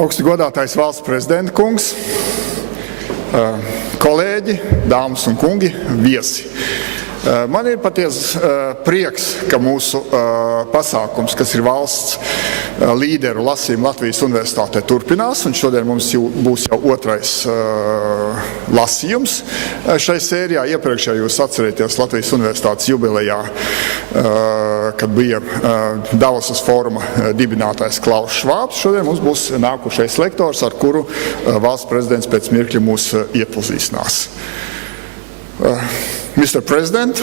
Augsti godātais valsts prezidenta kungs, kolēģi, dāmas un kungi, viesi. Man ir patiesi prieks, ka mūsu pasākums, kas ir valsts līderu lasījuma Latvijas Universitātē, turpinās, un šodien mums būs jau otrais lasījums šai sērijā. Iepriekšējā jūs atcerieties Latvijas Universitātes jubilejā, kad bija Davosas fóruma dibinātājs Klaus Švābs. Šodien mums būs nākušais lektors, ar kuru valsts prezidents pēc mirkļa mūs iepazīstinās. Mr. President,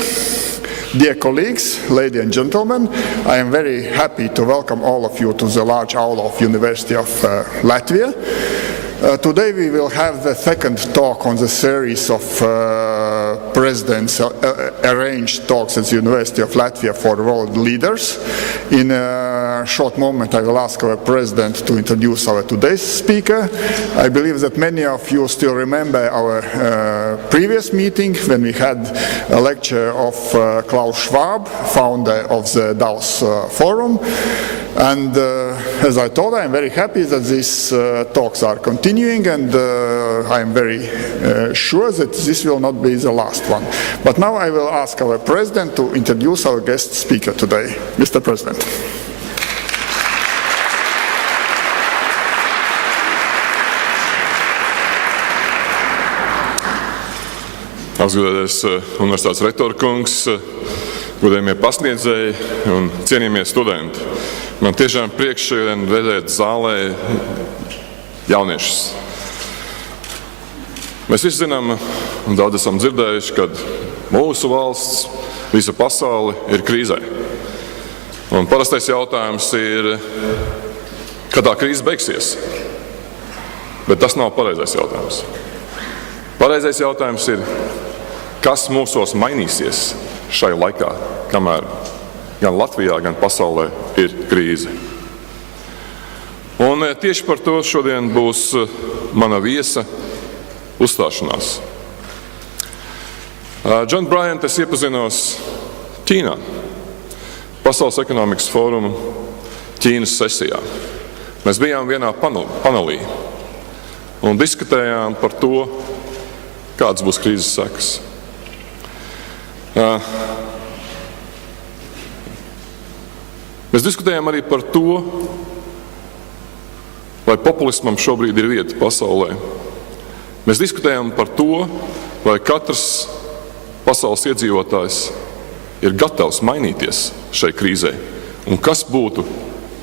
dear colleagues, ladies and gentlemen, I am very happy to welcome all of you to the large aula of University of Latvia. Today we will have the second talk on the series of presidents arranged talks at the University of Latvia for world leaders. In a short moment I will ask our president to introduce our today's speaker. I believe that many of you still remember our previous meeting when we had a lecture of Klaus Schwab, founder of the Davos Forum. And as I told, I am very happy that these talks are continuing, and I am very sure that this will not be the last one. But now I will ask our President to introduce our guest speaker today. Mr. President. Augstgadātais universitātes rektora kungs, godējumie pasniedzēji un cienījamie studenti. Man tiešām prieks šodien redzēt zālē jauniešus. Mēs visi zinām, un daudz esam dzirdējuši, ka mūsu valsts, visa pasaule ir krīzē. Un parastais jautājums ir, kad tā krīze beigsies. Bet tas nav pareizais jautājums. Pareizais jautājums ir, kas mūsos mainīsies šai laikā, kamēr gan Latvijā, gan pasaulē ir krīze. Un tieši par to šodien būs mana viesa uzstāšanās. John Bryant es iepazinos Ķīnā, Pasaules ekonomikas fóruma Ķīnas sesijā. Mēs bijām vienā panelī un diskutējām par to, kādas būs krīzes sekas. Mēs diskutējām arī par to, vai populismam šobrīd ir vieta pasaulē. Mēs diskutējām par to, vai katrs pasaules iedzīvotājs ir gatavs mainīties šai krīzē un kas būtu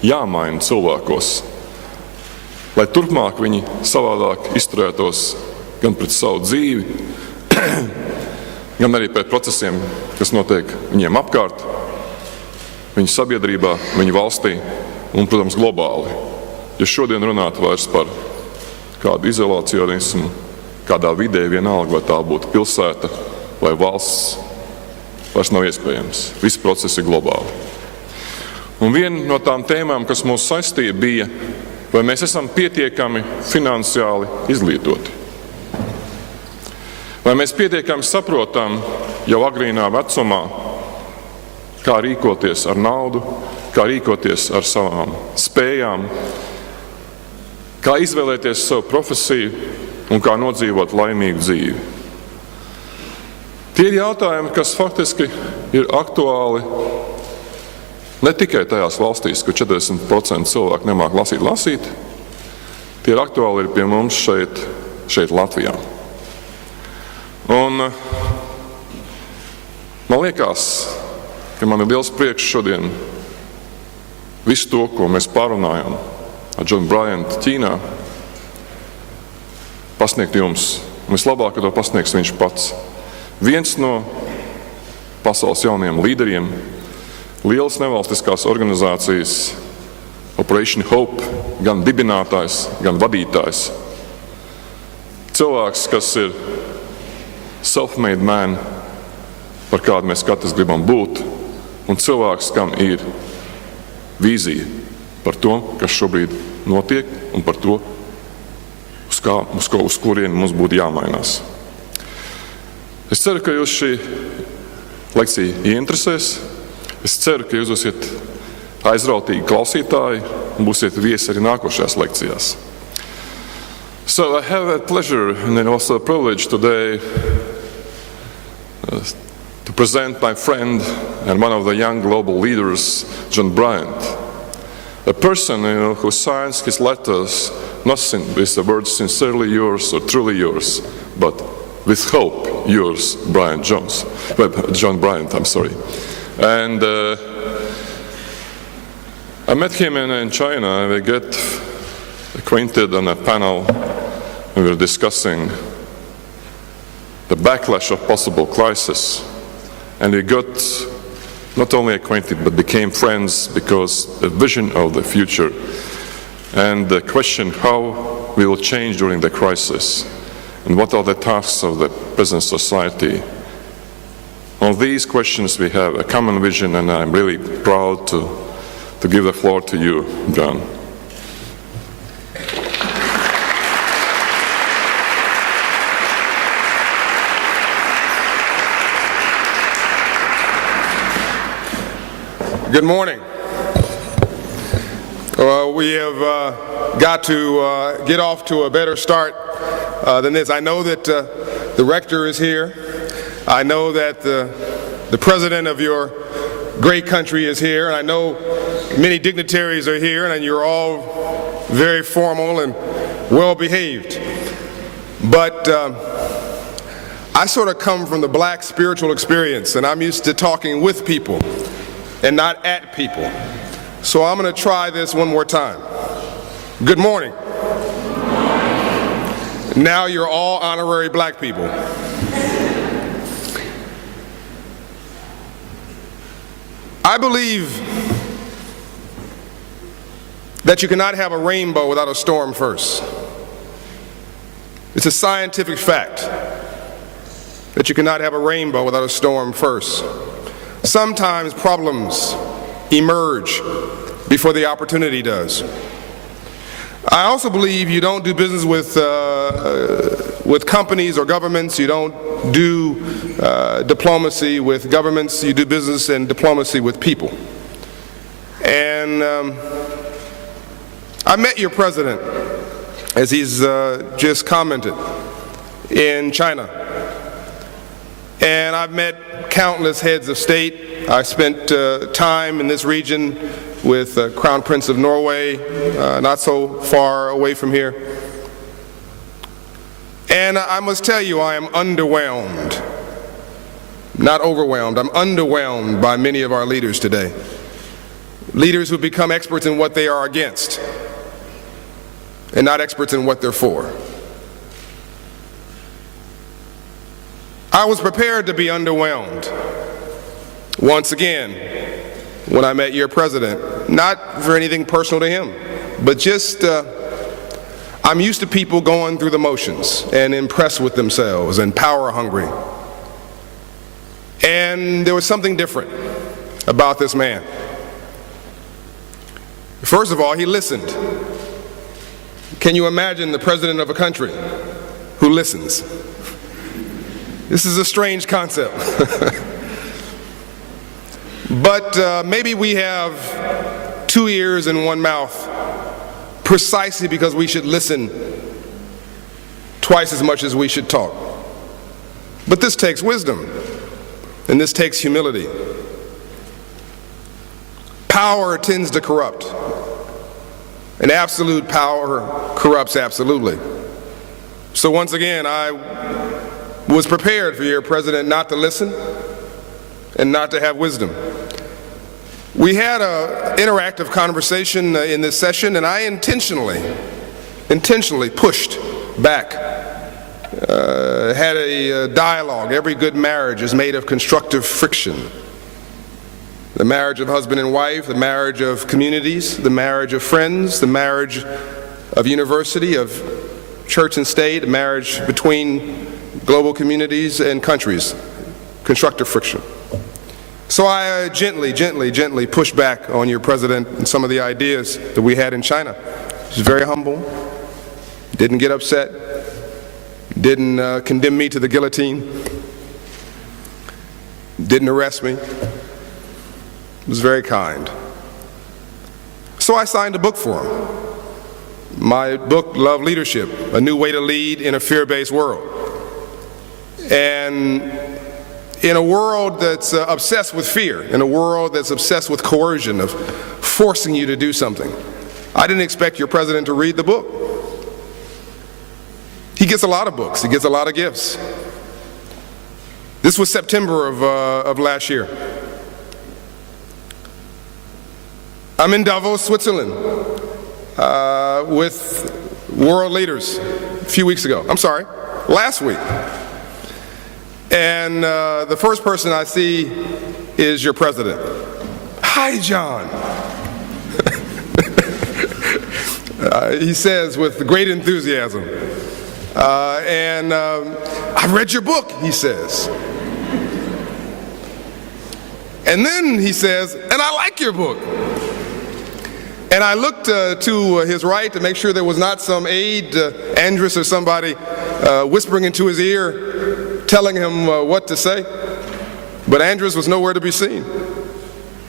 jāmaina cilvēkos, lai turpmāk viņi savādāk izturētos gan pret savu dzīvi, gan arī pret procesiem, kas notiek viņiem apkārt, viņu sabiedrībā, viņu valstī un, protams, globāli. Ja šodien runāt vairs par kādu izolacionismu, kādā vidē vienalga, vai tā būtu pilsēta vai valsts, vairs nav iespējams. Visi procesi ir globāli. Un viena no tām tēmām, kas mūs saistīja, bija, vai mēs esam pietiekami finansiāli izglītoti. Vai mēs pietiekami saprotam jau agrīnā vecumā, kā rīkoties ar naudu, kā rīkoties ar savām spējām, kā izvēlēties savu profesiju un kā nodzīvot laimīgu dzīvi. Tie ir jautājumi, kas faktiski ir aktuāli ne tikai tajās valstīs, kur 40% cilvēku nemāk lasīt. Tie ir aktuāli pie mums šeit Latvijā. Un man liekas, ka man ir liels prieks šodien visu to, ko mēs pārunājam ar John Bryantu Ķīnā, pasniegt jums. Un vislabāk, ka to pasniegs viņš pats. Viens no pasaules jauniem līderiem, lielas nevalstiskās organizācijas Operation Hope, gan dibinātājs, gan vadītājs. Cilvēks, kas ir self-made man, par kādu mēs katrs gribam būt, un cilvēks, kam ir vīzija par to, kas šobrīd notiek, un par to, uz kurien mums būtu jāmainās. Es ceru, ka jūs šī lekcija ieinteresēs. Es ceru, ka jūs būsiet aizrautīgi klausītāji un būsiet viesi arī nākošajās lekcijās. So I have a pleasure and also a privilege today to present my friend and one of the young global leaders, John Bryant, a person who signs his letters not with the words "sincerely yours" or "truly yours," but "with hope yours, John Bryant." I'm sorry. And I met him in China. We get acquainted on a panel. We were discussing the backlash of possible crisis, and we got not only acquainted but became friends because the vision of the future and the question how we will change during the crisis and what are the tasks of the present society. On these questions we have a common vision, and I'm really proud to give the floor to you, John. Good morning. We have got to get off to a better start than this. I know that the rector is here. I know that the president of your great country is here. And I know many dignitaries are here, and you're all very formal and well behaved. But I sort of come from the black spiritual experience, and I'm used to talking with people and not at people. So I'm going to try this one more time. Good morning. Now you're all honorary black people. I believe that you cannot have a rainbow without a storm first. It's a scientific fact that you cannot have a rainbow without a storm first. Sometimes problems emerge before the opportunity does. I also believe you don't do business with companies or governments. You don't do diplomacy with governments. You do business and diplomacy with people. And I met your president, as he's just commented, in China. And I've met countless heads of state. I spent time in this region with Crown Prince of Norway, not so far away from here. And I must tell you, I am underwhelmed, not overwhelmed. I'm underwhelmed by many of our leaders today. Leaders who become experts in what they are against and not experts in what they're for. I was prepared to be underwhelmed once again when I met your president, not for anything personal to him, but just I'm used to people going through the motions and impressed with themselves and power hungry. And there was something different about this man. First of all, he listened. Can you imagine the president of a country who listens? This is a strange concept. But maybe we have two ears and one mouth precisely because we should listen twice as much as we should talk. But this takes wisdom, and this takes humility. Power tends to corrupt, and absolute power corrupts absolutely. So once again, I was prepared for your president not to listen and not to have wisdom. We had an interactive conversation in this session, and I intentionally pushed back, had a dialogue. Every good marriage is made of constructive friction. The marriage of husband and wife, the marriage of communities, the marriage of friends, the marriage of university, of church and state, the marriage between global communities and countries, constructive friction. So I gently pushed back on your president and some of the ideas that we had in China. He was very humble, didn't get upset, didn't condemn me to the guillotine, didn't arrest me. He was very kind. So I signed a book for him. my book, Love Leadership, A New Way to Lead in a Fear-Based World. And in a world that's obsessed with fear, in a world that's obsessed with coercion, of forcing you to do something, I didn't expect your president to read the book. He gets a lot of books. He gets a lot of gifts. This was September of last year. I'm in Davos, Switzerland, with world leaders a few weeks ago. I'm sorry, last week. And the first person I see is your president. Hi, John. He says with great enthusiasm. I've read your book, he says. And then he says, and I like your book. And I looked to his right to make sure there was not some aide, Andres or somebody, whispering into his ear, telling him what to say. But Andres was nowhere to be seen.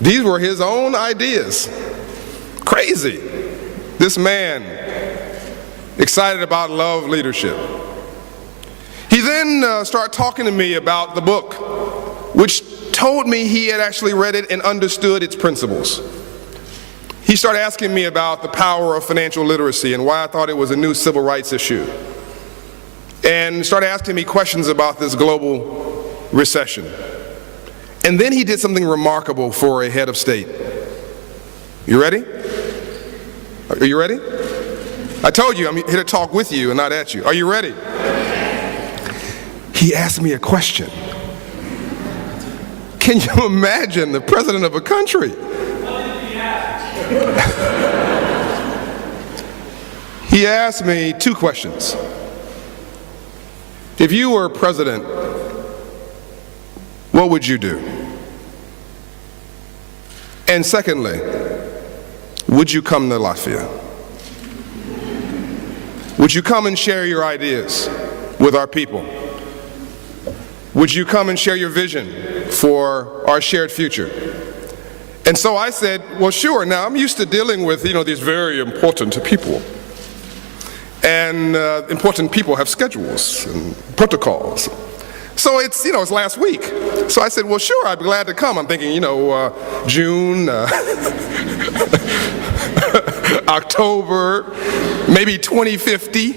These were his own ideas. Crazy. This man, excited about love leadership. He then started talking to me about the book, which told me he had actually read it and understood its principles. He started asking me about the power of financial literacy and why I thought it was a new civil rights issue. And started asking me questions about this global recession. And then he did something remarkable for a head of state. You ready? Are you ready? I told you I'm here to talk with you and not at you. Are you ready? He asked me a question. Can you imagine the president of a country? He asked me two questions. If you were president, what would you do? And secondly, would you come to Latvia? Would you come and share your ideas with our people? Would you come and share your vision for our shared future? And so I said, well, sure. Now, I'm used to dealing with, these very important people. And important people have schedules and protocols. So it's last week. So I said, well, sure, I'd be glad to come. I'm thinking, June, October, maybe 2050.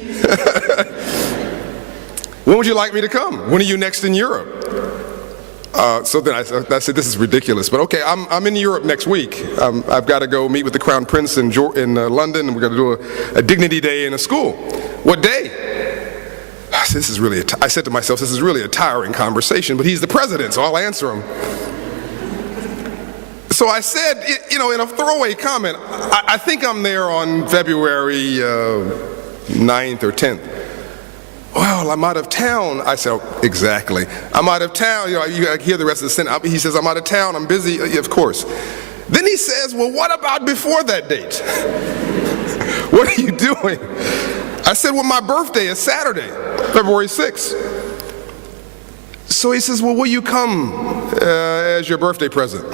When would you like me to come? When are you next in Europe? So then I said, this is ridiculous, but okay, I'm in Europe next week. I've got to go meet with the Crown Prince in London, and we're going to do a dignity day in a school. What day? I said to myself, this is really a tiring conversation, but he's the president, so I'll answer him. So I said, in a throwaway comment, I think I'm there on February 9th or 10th. Well, I'm out of town. I said, oh, exactly. I'm out of town. You hear the rest of the sentence. He says, I'm out of town. I'm busy. Of course. Then he says, well, what about before that date? What are you doing? I said, well, my birthday is Saturday, February 6th. So he says, well, will you come as your birthday present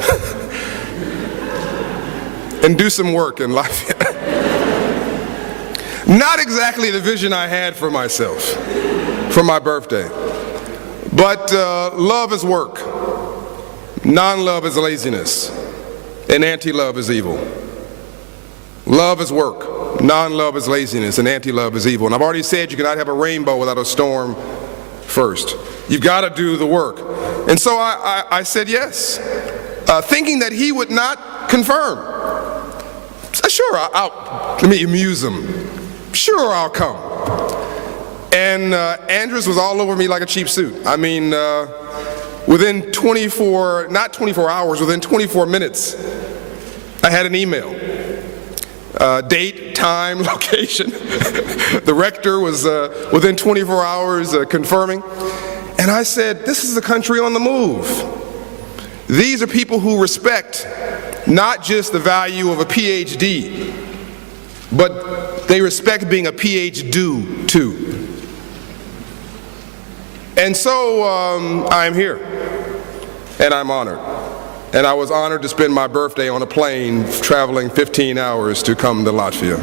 and do some work in Latvia? Not exactly the vision I had for myself for my birthday. But love is work. Non-love is laziness. And anti-love is evil. Love is work. Non-love is laziness. And anti-love is evil. And I've already said you cannot have a rainbow without a storm first. You've got to do the work. And so I said yes, thinking that he would not confirm. Sure, let me amuse him. Sure, I'll come. And Andres was all over me like a cheap suit. I mean, within not 24 hours, within 24 minutes, I had an email. Date, time, location. The rector was within 24 hours confirming. And I said, this is a country on the move. These are people who respect not just the value of a PhD, but they respect being a PhD too. And so I'm here, and I'm honored. And I was honored to spend my birthday on a plane traveling 15 hours to come to Latvia.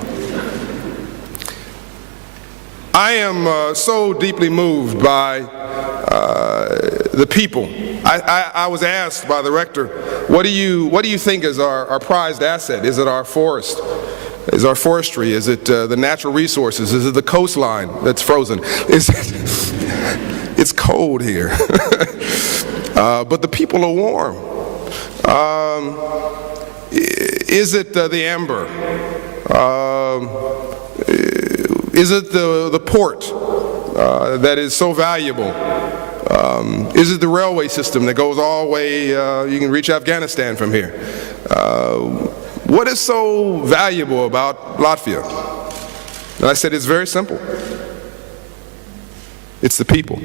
I am so deeply moved by the people. I was asked by the rector, what do you think is our prized asset? Is it our forest? Is our forestry? Is it the natural resources? Is it the coastline that's frozen? It's cold here, but the people are warm. Is it the amber? Is it the port that is so valuable? Is it the railway system that goes all the way, you can reach Afghanistan from here? What is so valuable about Latvia? And I said, it's very simple. It's the people.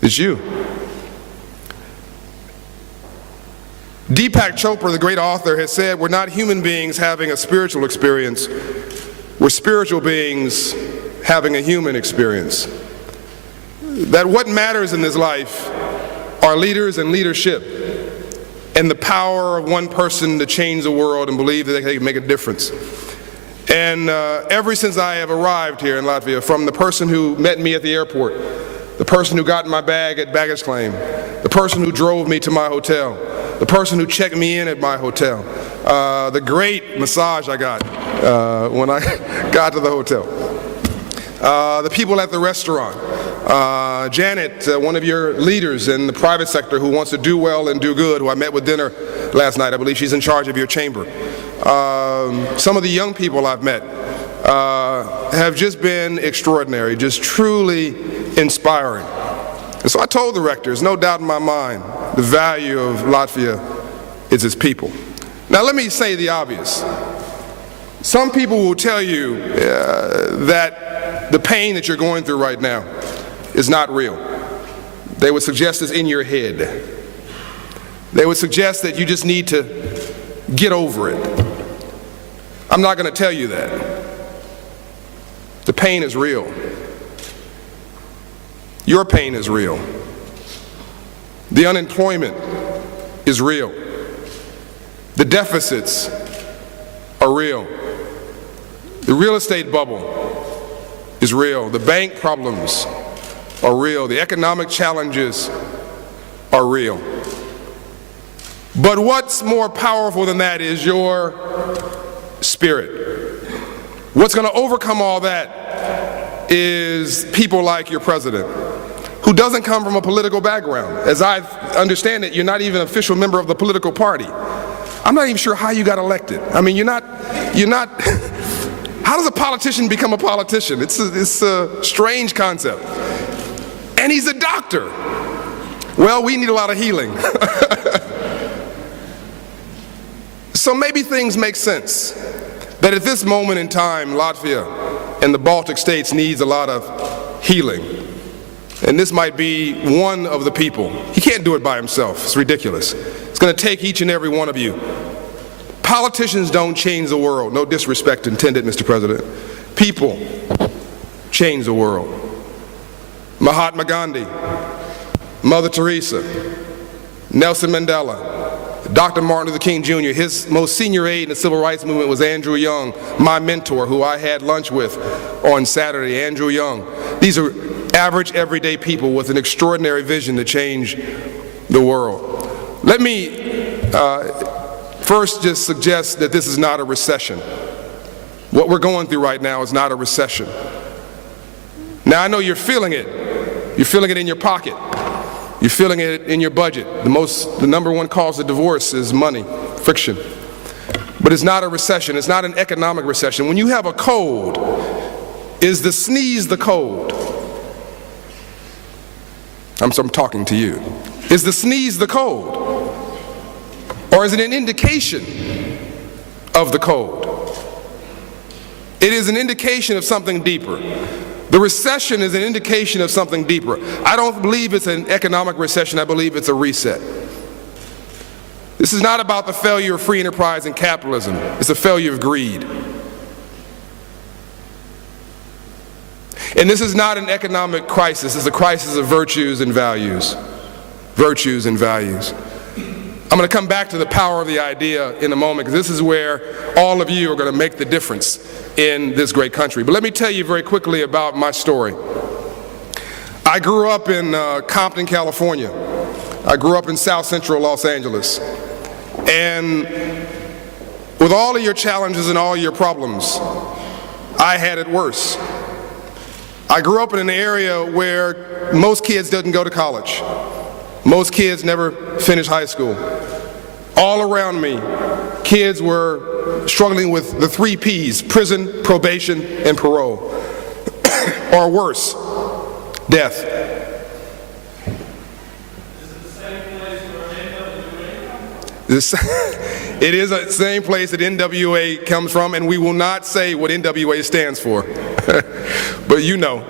It's you. Deepak Chopra, the great author, has said, we're not human beings having a spiritual experience. We're spiritual beings having a human experience. That what matters in this life are leaders and leadership and the power of one person to change the world and believe that they can make a difference. And ever since I have arrived here in Latvia, from the person who met me at the airport, the person who got my bag at baggage claim, the person who drove me to my hotel, the person who checked me in at my hotel, the great massage I got when I got to the hotel, the people at the restaurant, Janet, one of your leaders in the private sector who wants to do well and do good, who I met with dinner last night. I believe she's in charge of your chamber. Some of the young people I've met have just been extraordinary, just truly inspiring. And so I told the rector, there's no doubt in my mind, the value of Latvia is its people. Now let me say the obvious. Some people will tell you that the pain that you're going through right now is not real. They would suggest it's in your head. They would suggest that you just need to get over it. I'm not going to tell you that. The pain is real. Your pain is real. The unemployment is real. The deficits are real. The real estate bubble is real. The bank problems are real. The economic challenges are real. But what's more powerful than that is your spirit. What's going to overcome all that is people like your president, who doesn't come from a political background. As I understand it, you're not even an official member of the political party. I'm not even sure how you got elected. I mean, you're not, how does a politician become a politician? It's a strange concept. And he's a doctor. Well, we need a lot of healing. So maybe things make sense that at this moment in time, Latvia and the Baltic states needs a lot of healing. And this might be one of the people. He can't do it by himself. It's ridiculous. It's going to take each and every one of you. Politicians don't change the world. No disrespect intended, Mr. President. People change the world. Mahatma Gandhi, Mother Teresa, Nelson Mandela, Dr. Martin Luther King Jr., his most senior aide in the civil rights movement was Andrew Young, my mentor, who I had lunch with on Saturday, Andrew Young. These are average, everyday people with an extraordinary vision to change the world. Let me first just suggest that this is not a recession. What we're going through right now is not a recession. Now, I know you're feeling it. You're feeling it in your pocket. You're feeling it in your budget. The number one cause of divorce is money, friction. But it's not a recession. It's not an economic recession. When you have a cold, is the sneeze the cold? I'm talking to you. Is the sneeze the cold? Or is it an indication of the cold? It is an indication of something deeper. The recession is an indication of something deeper. I don't believe it's an economic recession. I believe it's a reset. This is not about the failure of free enterprise and capitalism. It's a failure of greed. And this is not an economic crisis. It's a crisis of virtues and values. Virtues and values. I'm going to come back to the power of the idea in a moment, because this is where all of you are going to make the difference in this great country. But let me tell you very quickly about my story. I grew up in Compton, California. I grew up in South Central Los Angeles. And with all of your challenges and all your problems, I had it worse. I grew up in an area where most kids didn't go to college. Most kids never finish high school. All around me, kids were struggling with the 3 Ps: prison, probation, and parole. Or worse, death. It is the same place that NWA comes from, and we will not say what NWA stands for. But you know.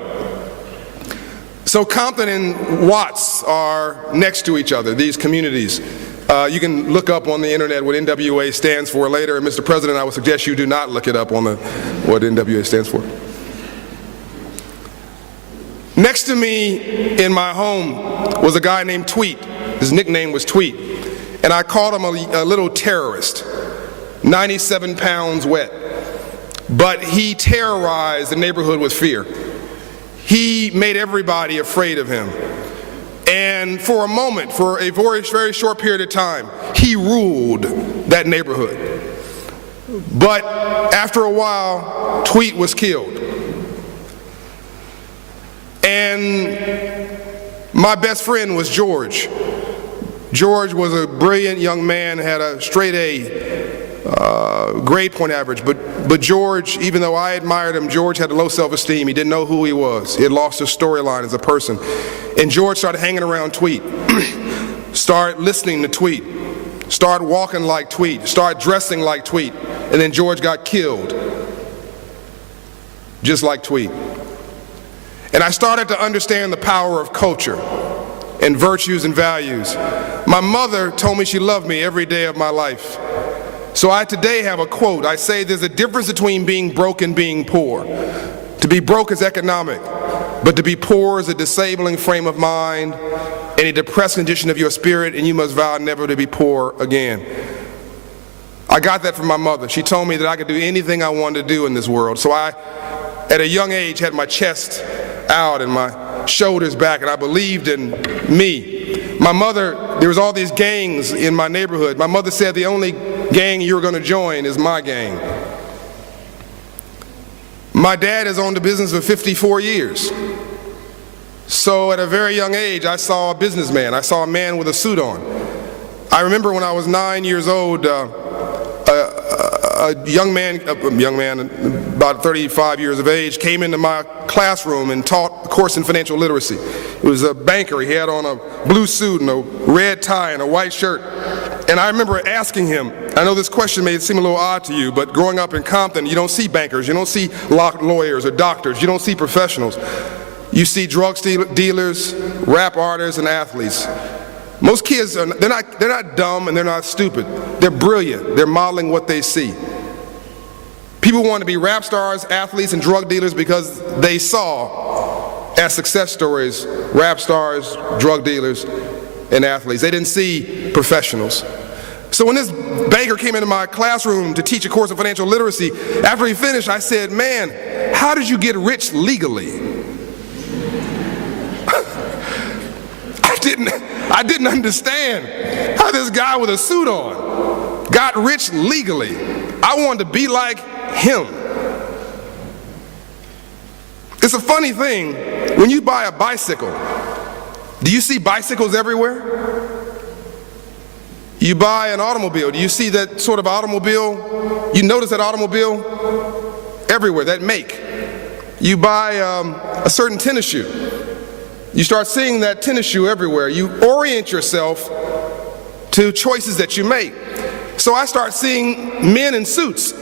So Compton and Watts are next to each other, these communities. You can look up on the internet what NWA stands for later, and Mr. President, I would suggest you do not look it up on what NWA stands for. Next to me in my home was a guy named Tweet. His nickname was Tweet. And I called him a little terrorist, 97 pounds wet. But he terrorized the neighborhood with fear. He made everybody afraid of him. And for a moment, for a very, very short period of time, he ruled that neighborhood. But after a while, Tweet was killed. And my best friend was George. George was a brilliant young man, had a straight A grade point average, but George, even though I admired him, George had low self-esteem. He didn't know who he was. He had lost his storyline as a person. And George started hanging around Tweet, started listening to Tweet, started walking like Tweet, started dressing like Tweet, and then George got killed, just like Tweet. And I started to understand the power of culture and virtues and values. My mother told me she loved me every day of my life. So I today have a quote. I say there's a difference between being broke and being poor. To be broke is economic, but to be poor is a disabling frame of mind and a depressed condition of your spirit, and you must vow never to be poor again. I got that from my mother. She told me that I could do anything I wanted to do in this world. So I, at a young age, had my chest out and my shoulders back, and I believed in me. My mother, there was all these gangs in my neighborhood. My mother said the only gang you're going to join is my gang. My dad has owned a business for 54 years. So at a very young age, I saw a businessman. I saw a man with a suit on. I remember when I was 9 years old, a young man about 35 years of age came into my classroom and taught a course in financial literacy. He was a banker. He had on a blue suit and a red tie and a white shirt. And I remember asking him, I know this question may seem a little odd to you, but growing up in Compton, you don't see bankers, you don't see lawyers or doctors, you don't see professionals. You see drug dealers, rap artists, and athletes. Most kids, they're not dumb and they're not stupid. They're brilliant. They're modeling what they see. People want to be rap stars, athletes, and drug dealers because they saw as success stories rap stars, drug dealers, and athletes. They didn't see professionals. So when this banker came into my classroom to teach a course of financial literacy, after he finished, I said, "Man, how did you get rich legally?" I didn't understand how this guy with a suit on got rich legally. I wanted to be like him. It's a funny thing, when you buy a bicycle, do you see bicycles everywhere? You buy an automobile, do you see that sort of automobile? You notice that automobile everywhere, that make. You buy a certain tennis shoe. You start seeing that tennis shoe everywhere. You orient yourself to choices that you make. So I start seeing men in suits.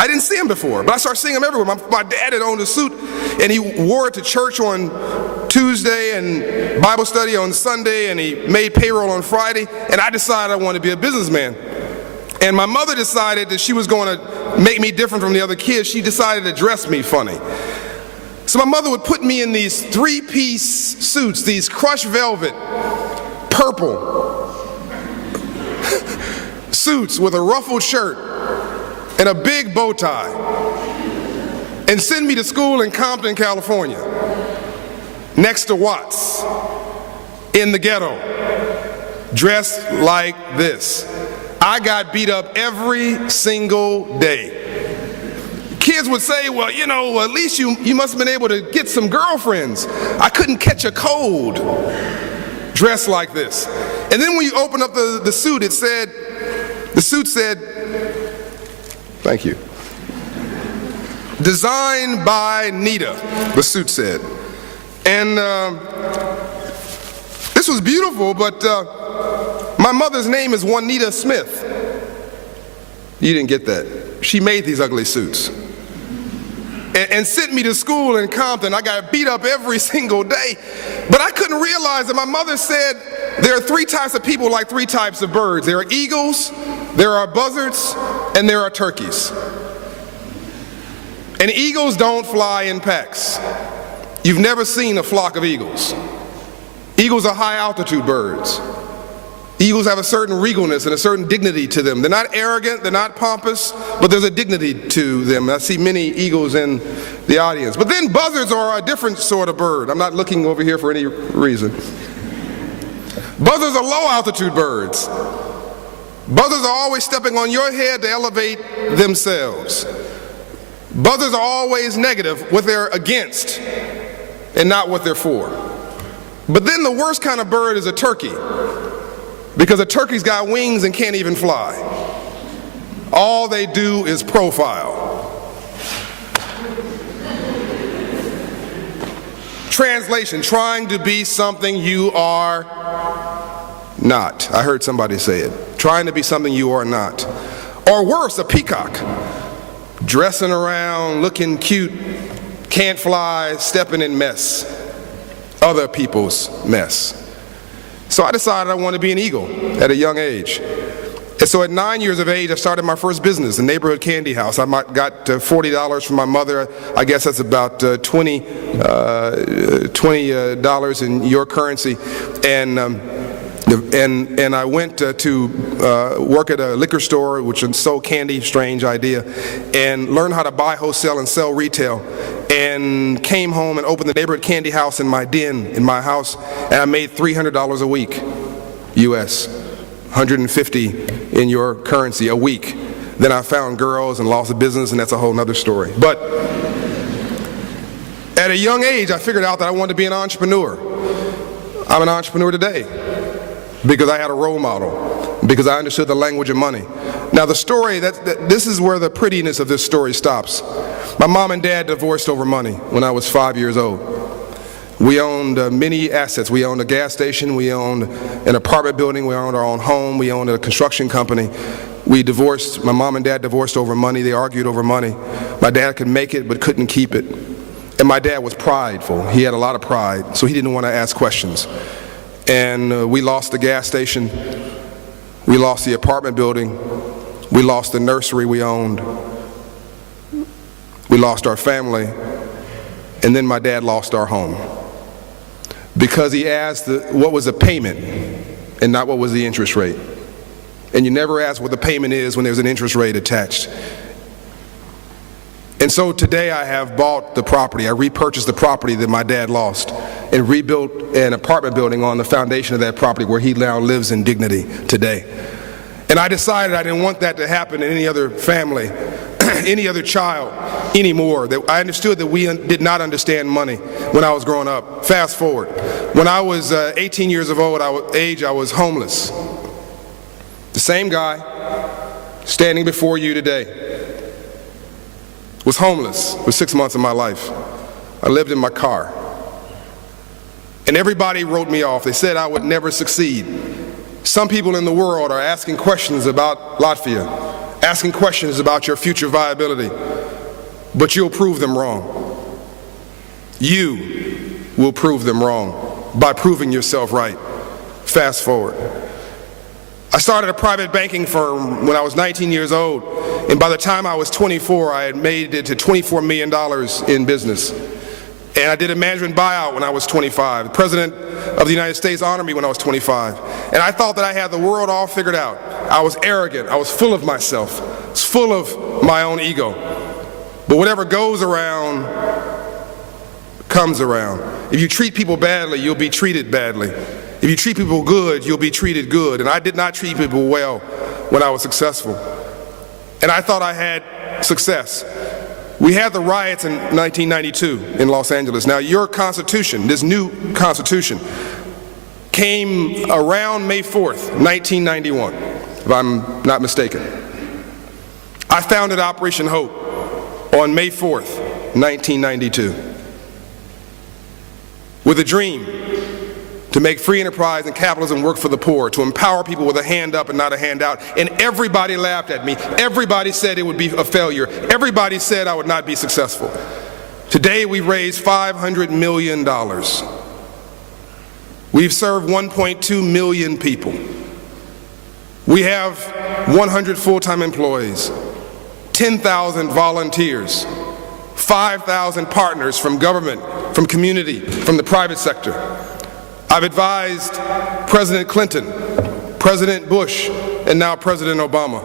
I didn't see them before, but I started seeing them everywhere. My dad had owned a suit, and he wore it to church on Tuesday and Bible study on Sunday, and he made payroll on Friday, and I decided I wanted to be a businessman. And my mother decided that she was going to make me different from the other kids. She decided to dress me funny. So my mother would put me in these three-piece suits, these crushed velvet, purple. suits with a ruffled shirt and a big bow tie and send me to school in Compton, California, next to Watts, in the ghetto, dressed like this. I got beat up every single day. Kids would say, well, you know, at least you must have been able to get some girlfriends. I couldn't catch a cold dressed like this. And then when you open up the suit, the suit said, thank you, designed by Nita, the suit said. And this was beautiful, but my mother's name is Juanita Smith. You didn't get that. She made these ugly suits and sent me to school in Compton. I got beat up every single day, but I couldn't realize that my mother said there are three types of people like three types of birds. There are eagles, there are buzzards, and there are turkeys. And eagles don't fly in packs. You've never seen a flock of eagles. Eagles are high altitude birds. Eagles have a certain regalness and a certain dignity to them. They're not arrogant, they're not pompous, but there's a dignity to them. I see many eagles in the audience. But then buzzards are a different sort of bird. I'm not looking over here for any reason. Buzzards are low altitude birds. Buzzards are always stepping on your head to elevate themselves. Buzzards are always negative, what they're against, and not what they're for. But then the worst kind of bird is a turkey, because a turkey's got wings and can't even fly. All they do is profile. Translation, trying to be something you are not. I heard somebody say it. Trying to be something you are not. Or worse, a peacock. Dressing around, looking cute, can't fly, stepping in mess. Other people's mess. So I decided I wanted to be an eagle at a young age. And so at 9 years of age, I started my first business, a neighborhood candy house. I got $40 from my mother. I guess that's about $20 in your currency. And I went to work at a liquor store, which sold candy, strange idea, and learned how to buy, wholesale, and sell retail. And came home and opened the neighborhood candy house in my den, in my house, and I made $300 a week, US, 150 in your currency a week. Then I found girls and lost the business, and that's a whole nother story. But at a young age, I figured out that I wanted to be an entrepreneur. I'm an entrepreneur today because I had a role model, because I understood the language of money. Now the story, this is where the prettiness of this story stops. My mom and dad divorced over money when I was 5 years old. We owned many assets. We owned a gas station, we owned an apartment building, we owned our own home, we owned a construction company. We divorced, my mom and dad divorced over money, they argued over money. My dad could make it but couldn't keep it. And my dad was prideful. He had a lot of pride, so he didn't want to ask questions. And we lost the gas station, we lost the apartment building, we lost the nursery we owned, we lost our family, and then my dad lost our home. Because he asked what was the payment and not what was the interest rate. And you never ask what the payment is when there's an interest rate attached. And so today I have bought the property. I repurchased the property that my dad lost and rebuilt an apartment building on the foundation of that property where he now lives in dignity today. And I decided I didn't want that to happen in any other family, any other child anymore. That I understood that we did not understand money when I was growing up. Fast forward. When I was 18 years of age, I was homeless. The same guy standing before you today was homeless for 6 months of my life. I lived in my car. And everybody wrote me off. They said I would never succeed. Some people in the world are asking questions about Latvia, asking questions about your future viability, but you'll prove them wrong. You will prove them wrong by proving yourself right. Fast forward. I started a private banking firm when I was 19 years old, and by the time I was 24, I had made it to $24 million in business. And I did a management buyout when I was 25. President of the United States honored me when I was 25. And I thought that I had the world all figured out. I was arrogant. I was full of myself. I was full of my own ego. But whatever goes around comes around. If you treat people badly, you'll be treated badly. If you treat people good, you'll be treated good. And I did not treat people well when I was successful. And I thought I had success. We had the riots in 1992 in Los Angeles. Now, your Constitution, this new Constitution, came around May 4th, 1991, if I'm not mistaken. I founded Operation Hope on May 4th, 1992, with a dream to make free enterprise and capitalism work for the poor, to empower people with a hand up and not a handout. And everybody laughed at me. Everybody said it would be a failure. Everybody said I would not be successful. Today we've raised $500 million. We've served 1.2 million people. We have 100 full-time employees, 10,000 volunteers, 5,000 partners from government, from community, from the private sector. I've advised President Clinton, President Bush, and now President Obama.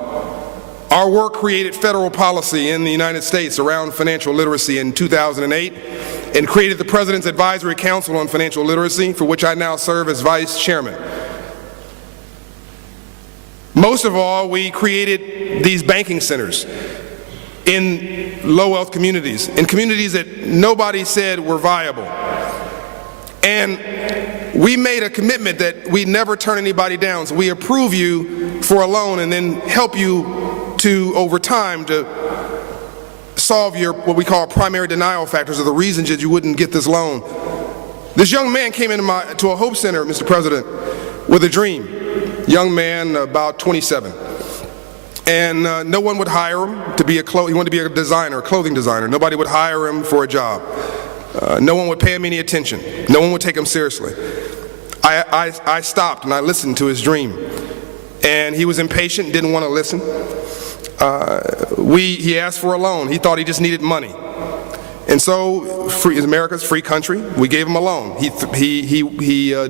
Our work created federal policy in the United States around financial literacy in 2008 and created the President's Advisory Council on Financial Literacy, for which I now serve as Vice Chairman. Most of all, we created these banking centers in low-wealth communities, in communities that nobody said were viable. And we made a commitment that we never turn anybody down. So we approve you for a loan and then help you to, over time, to solve your, what we call primary denial factors, or the reasons that you wouldn't get this loan. This young man came to a Hope Center, Mr. President, with a dream. Young man, about 27. And no one would hire him to be he wanted to be a designer, a clothing designer. Nobody would hire him for a job. No one would pay him any attention. No one would take him seriously. I stopped and I listened to his dream. And he was impatient, didn't want to listen. He asked for a loan. He thought he just needed money. And so, America's free country, we gave him a loan. He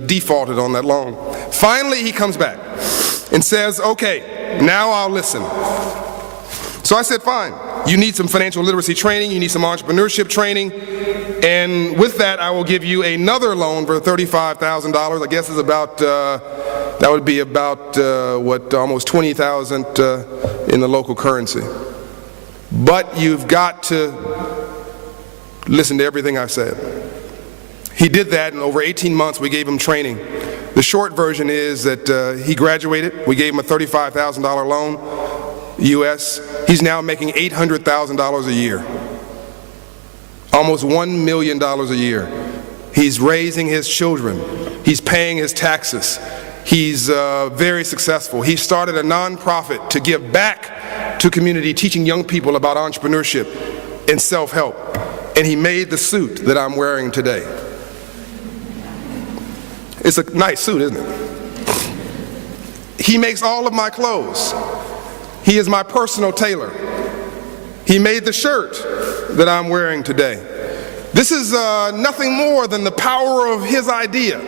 defaulted on that loan. Finally, he comes back and says, okay, now I'll listen. So I said, fine. You need some financial literacy training, you need some entrepreneurship training, and with that I will give you another loan for $35,000. I guess is about, that would be about, almost $20,000 in the local currency. But you've got to listen to everything I've said. He did that, and over 18 months we gave him training. The short version is that he graduated, we gave him a $35,000 loan, U.S. He's now making $800,000 a year, almost $1 million a year. He's raising his children. He's paying his taxes. He's very successful. He started a nonprofit to give back to community, teaching young people about entrepreneurship and self-help. And he made the suit that I'm wearing today. It's a nice suit, isn't it? He makes all of my clothes. He is my personal tailor. He made the shirt that I'm wearing today. This is nothing more than the power of his idea.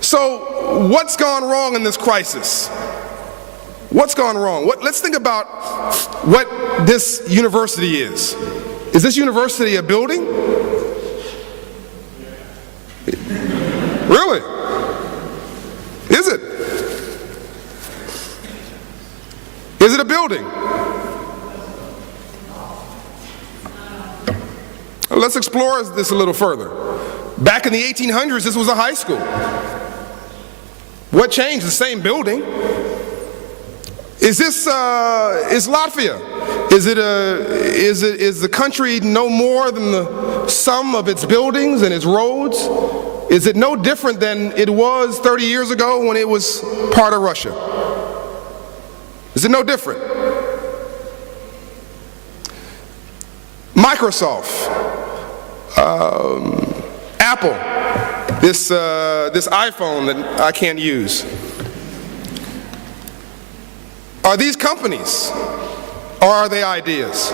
So what's gone wrong in this crisis? What's gone wrong? Let's think about what this university is. Is this university a building? Really? Is it? Is it a building? Let's explore this a little further. Back in the 1800s, this was a high school. What changed? The same building. Is Latvia? Is the country no more than the sum of its buildings and its roads? Is it no different than it was 30 years ago when it was part of Russia? Is it no different? Microsoft, Apple, this iPhone that I can't use. Are these companies, or are they ideas?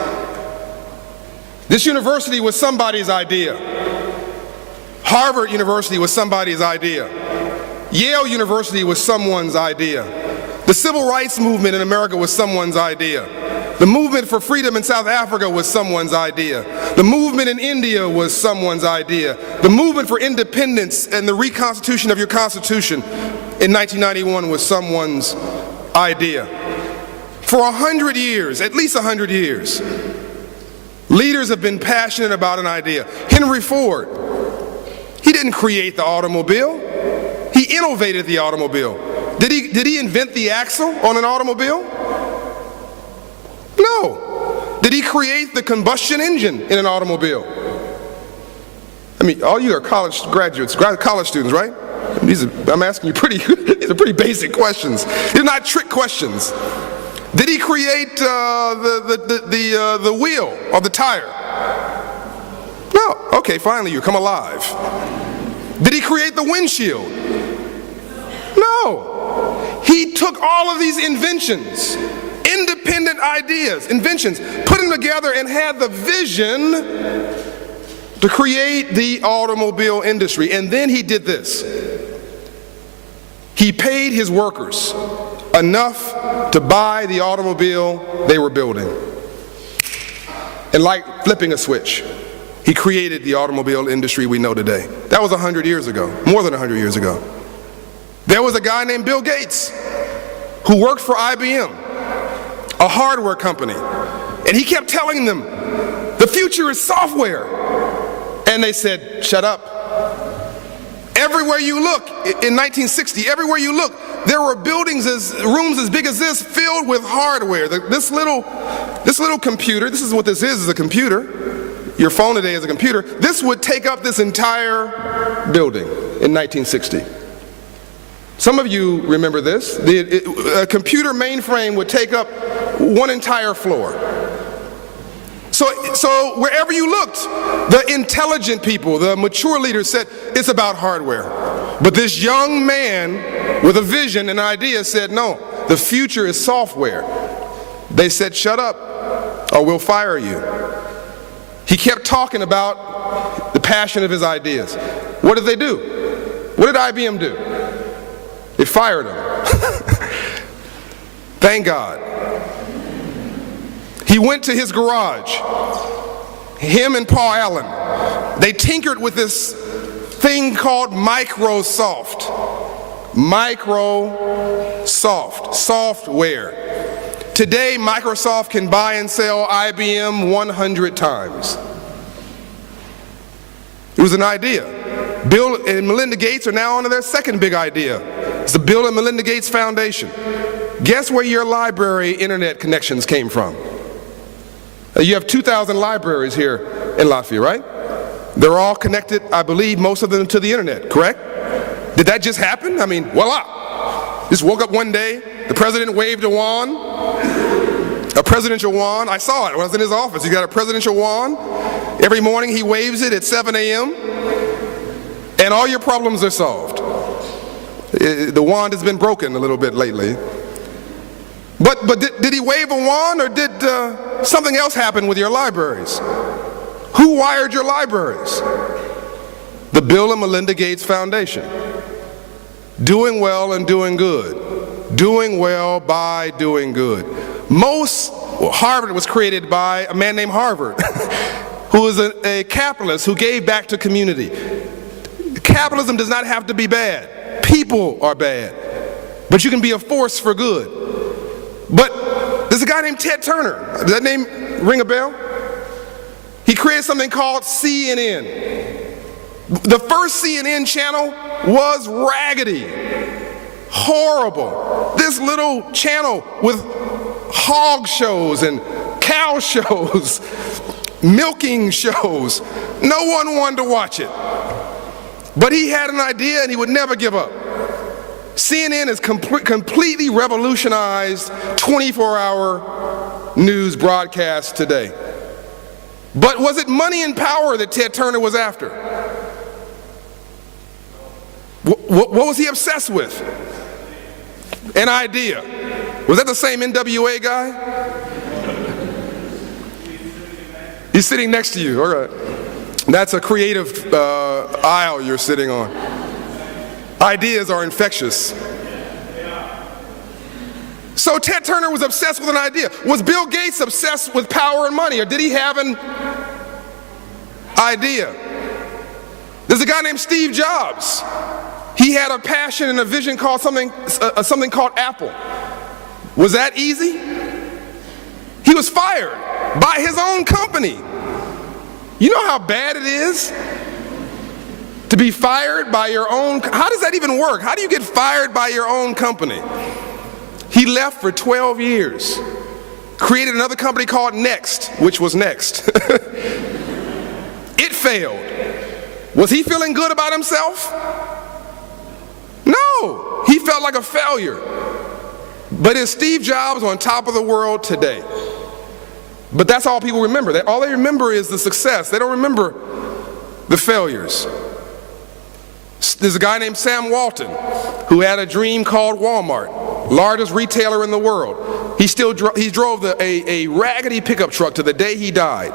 This university was somebody's idea. Harvard University was somebody's idea. Yale University was someone's idea. The civil rights movement in America was someone's idea. The movement for freedom in South Africa was someone's idea. The movement in India was someone's idea. The movement for independence and the reconstitution of your Constitution in 1991 was someone's idea. For 100 years, at least 100 years, leaders have been passionate about an idea. Henry Ford, he didn't create the automobile. He innovated the automobile. Did he invent the axle on an automobile? No. Did he create the combustion engine in an automobile? I mean, all you are college graduates, college students, right? I'm asking you these are pretty basic questions. They're not trick questions. Did he create the wheel or the tire? No. Okay, finally you come alive. Did he create the windshield? No. He took all of these inventions, independent ideas, inventions, put them together and had the vision to create the automobile industry. And then he did this. He paid his workers enough to buy the automobile they were building. And like flipping a switch, he created the automobile industry we know today. That was 100 years ago, more than 100 years ago. There was a guy named Bill Gates who worked for IBM, a hardware company, and he kept telling them, the future is software. And they said, shut up. Everywhere you look, in 1960, everywhere you look, there were rooms as big as this filled with hardware. This little computer, this is what this is a computer. Your phone today is a computer. This would take up this entire building in 1960. Some of you remember this. A computer mainframe would take up one entire floor. So wherever you looked, the intelligent people, the mature leaders said, it's about hardware. But this young man with a vision and an idea said, no, the future is software. They said, shut up or we'll fire you. He kept talking about the passion of his ideas. What did they do? What did IBM do? They fired him. Thank God. He went to his garage, him and Paul Allen. They tinkered with this thing called Microsoft. Microsoft, software. Today, Microsoft can buy and sell IBM 100 times. It was an idea. Bill and Melinda Gates are now on to their second big idea. It's the Bill and Melinda Gates Foundation. Guess where your library internet connections came from? You have 2,000 libraries here in Latvia, right? They're all connected, I believe, most of them to the internet, correct? Did that just happen? I mean, voila. Just woke up one day, the president waved a wand, a presidential wand. I saw it when I was in his office. He got a presidential wand. Every morning he waves it at 7 a.m. and all your problems are solved. The wand has been broken a little bit lately. But did he wave a wand, or did something else happen with your libraries? Who wired your libraries? The Bill and Melinda Gates Foundation. Doing well and doing good. Doing well by doing good. Harvard was created by a man named Harvard, who was a capitalist who gave back to community. Capitalism does not have to be bad. People are bad. But you can be a force for good. But there's a guy named Ted Turner. Does that name ring a bell? He created something called CNN. The first CNN channel was raggedy, horrible. This little channel with hog shows and cow shows, milking shows. No one wanted to watch it. But he had an idea and he would never give up. CNN has completely revolutionized 24-hour news broadcasts today. But was it money and power that Ted Turner was after? What was he obsessed with? An idea. Was that the same NWA guy? He's sitting next to you, all right. That's a creative aisle you're sitting on. Ideas are infectious. So Ted Turner was obsessed with an idea. Was Bill Gates obsessed with power and money, or did he have an idea? There's a guy named Steve Jobs. He had a passion and a vision called something called Apple. Was that easy? He was fired by his own company. You know how bad it is to be fired by your own? How does that even work? How do you get fired by your own company? He left for 12 years, created another company called Next, which was Next. It failed. Was he feeling good about himself? No, he felt like a failure. But is Steve Jobs on top of the world today? But that's all people remember. All they remember is the success. They don't remember the failures. There's a guy named Sam Walton who had a dream called Walmart, largest retailer in the world. He drove a raggedy pickup truck to the day he died.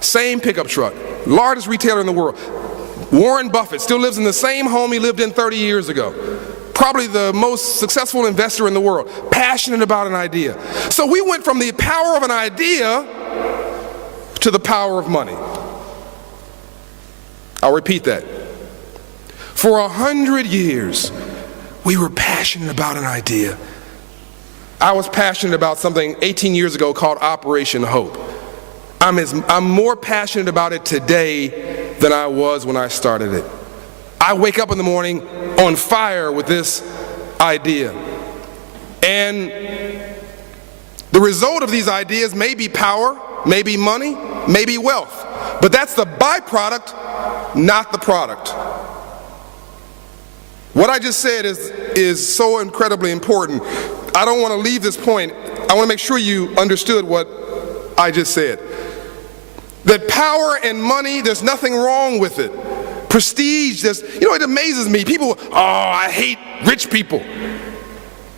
Same pickup truck, largest retailer in the world. Warren Buffett still lives in the same home he lived in 30 years ago. Probably the most successful investor in the world, passionate about an idea. So we went from the power of an idea to the power of money. I'll repeat that. For 100 years, we were passionate about an idea. I was passionate about something 18 years ago called Operation Hope. I'm more passionate about it today than I was when I started it. I wake up in the morning on fire with this idea. And the result of these ideas may be power, may be money, may be wealth. But that's the byproduct, not the product. What I just said is so incredibly important. I don't want to leave this point. I want to make sure you understood what I just said. That power and money, there's nothing wrong with it. Prestige, it amazes me. People, I hate rich people.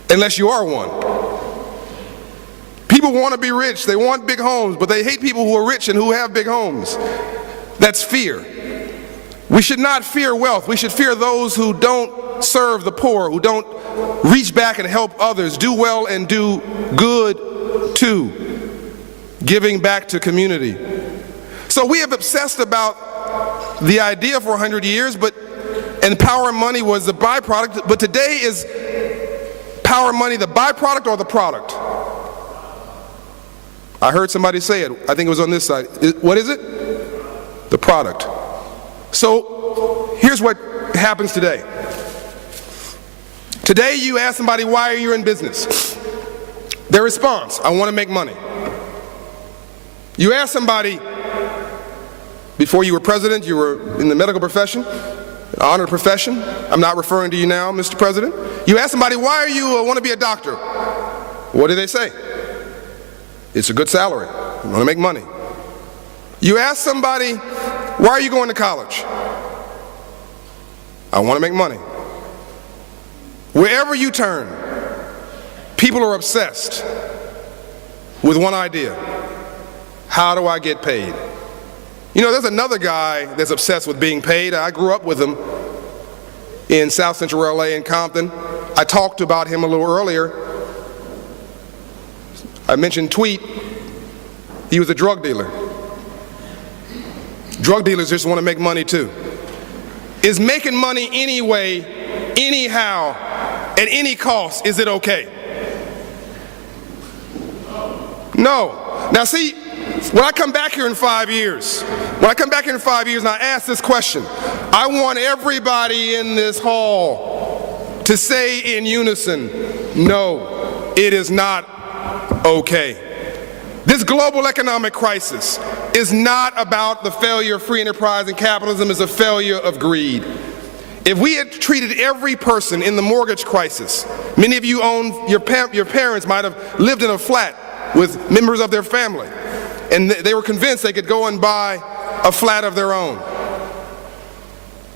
Unless you are one. People want to be rich, they want big homes, but they hate people who are rich and who have big homes. That's fear. We should not fear wealth. We should fear those who don't serve the poor, who don't reach back and help others, do well and do good too. Giving back to community. So we have obsessed about the idea for 100 years, and power and money was the byproduct, but today is power and money the byproduct or the product? I heard somebody say it, I think it was on this side. What is it? The product. So here's what happens today. Today you ask somebody, why are you in business? Their response, I want to make money. You ask somebody, before you were president, you were in the medical profession, an honored profession. I'm not referring to you now, Mr. President. You ask somebody, why are you want to be a doctor? What do they say? It's a good salary. I want to make money. You ask somebody, why are you going to college? I want to make money. Wherever you turn, people are obsessed with one idea. How do I get paid? You know, there's another guy that's obsessed with being paid. I grew up with him in South Central LA in Compton. I talked about him a little earlier. I mentioned Tweet. He was a drug dealer. Drug dealers just want to make money too. Is making money anyway, anyhow, at any cost, is it okay? No. Now see, when I come back here in 5 years, and I ask this question, I want everybody in this hall to say in unison, no, it is not okay. This global economic crisis is not about the failure of free enterprise and capitalism, it's a failure of greed. If we had treated every person in the mortgage crisis, many of you own, your parents might have lived in a flat with members of their family, and they were convinced they could go and buy a flat of their own.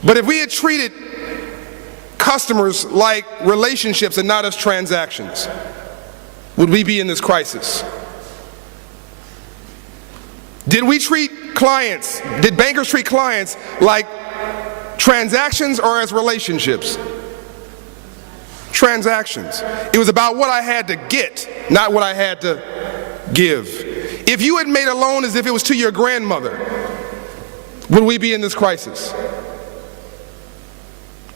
But if we had treated customers like relationships and not as transactions, would we be in this crisis? Did bankers treat clients like transactions or as relationships? Transactions. It was about what I had to get, not what I had to give. If you had made a loan as if it was to your grandmother, would we be in this crisis?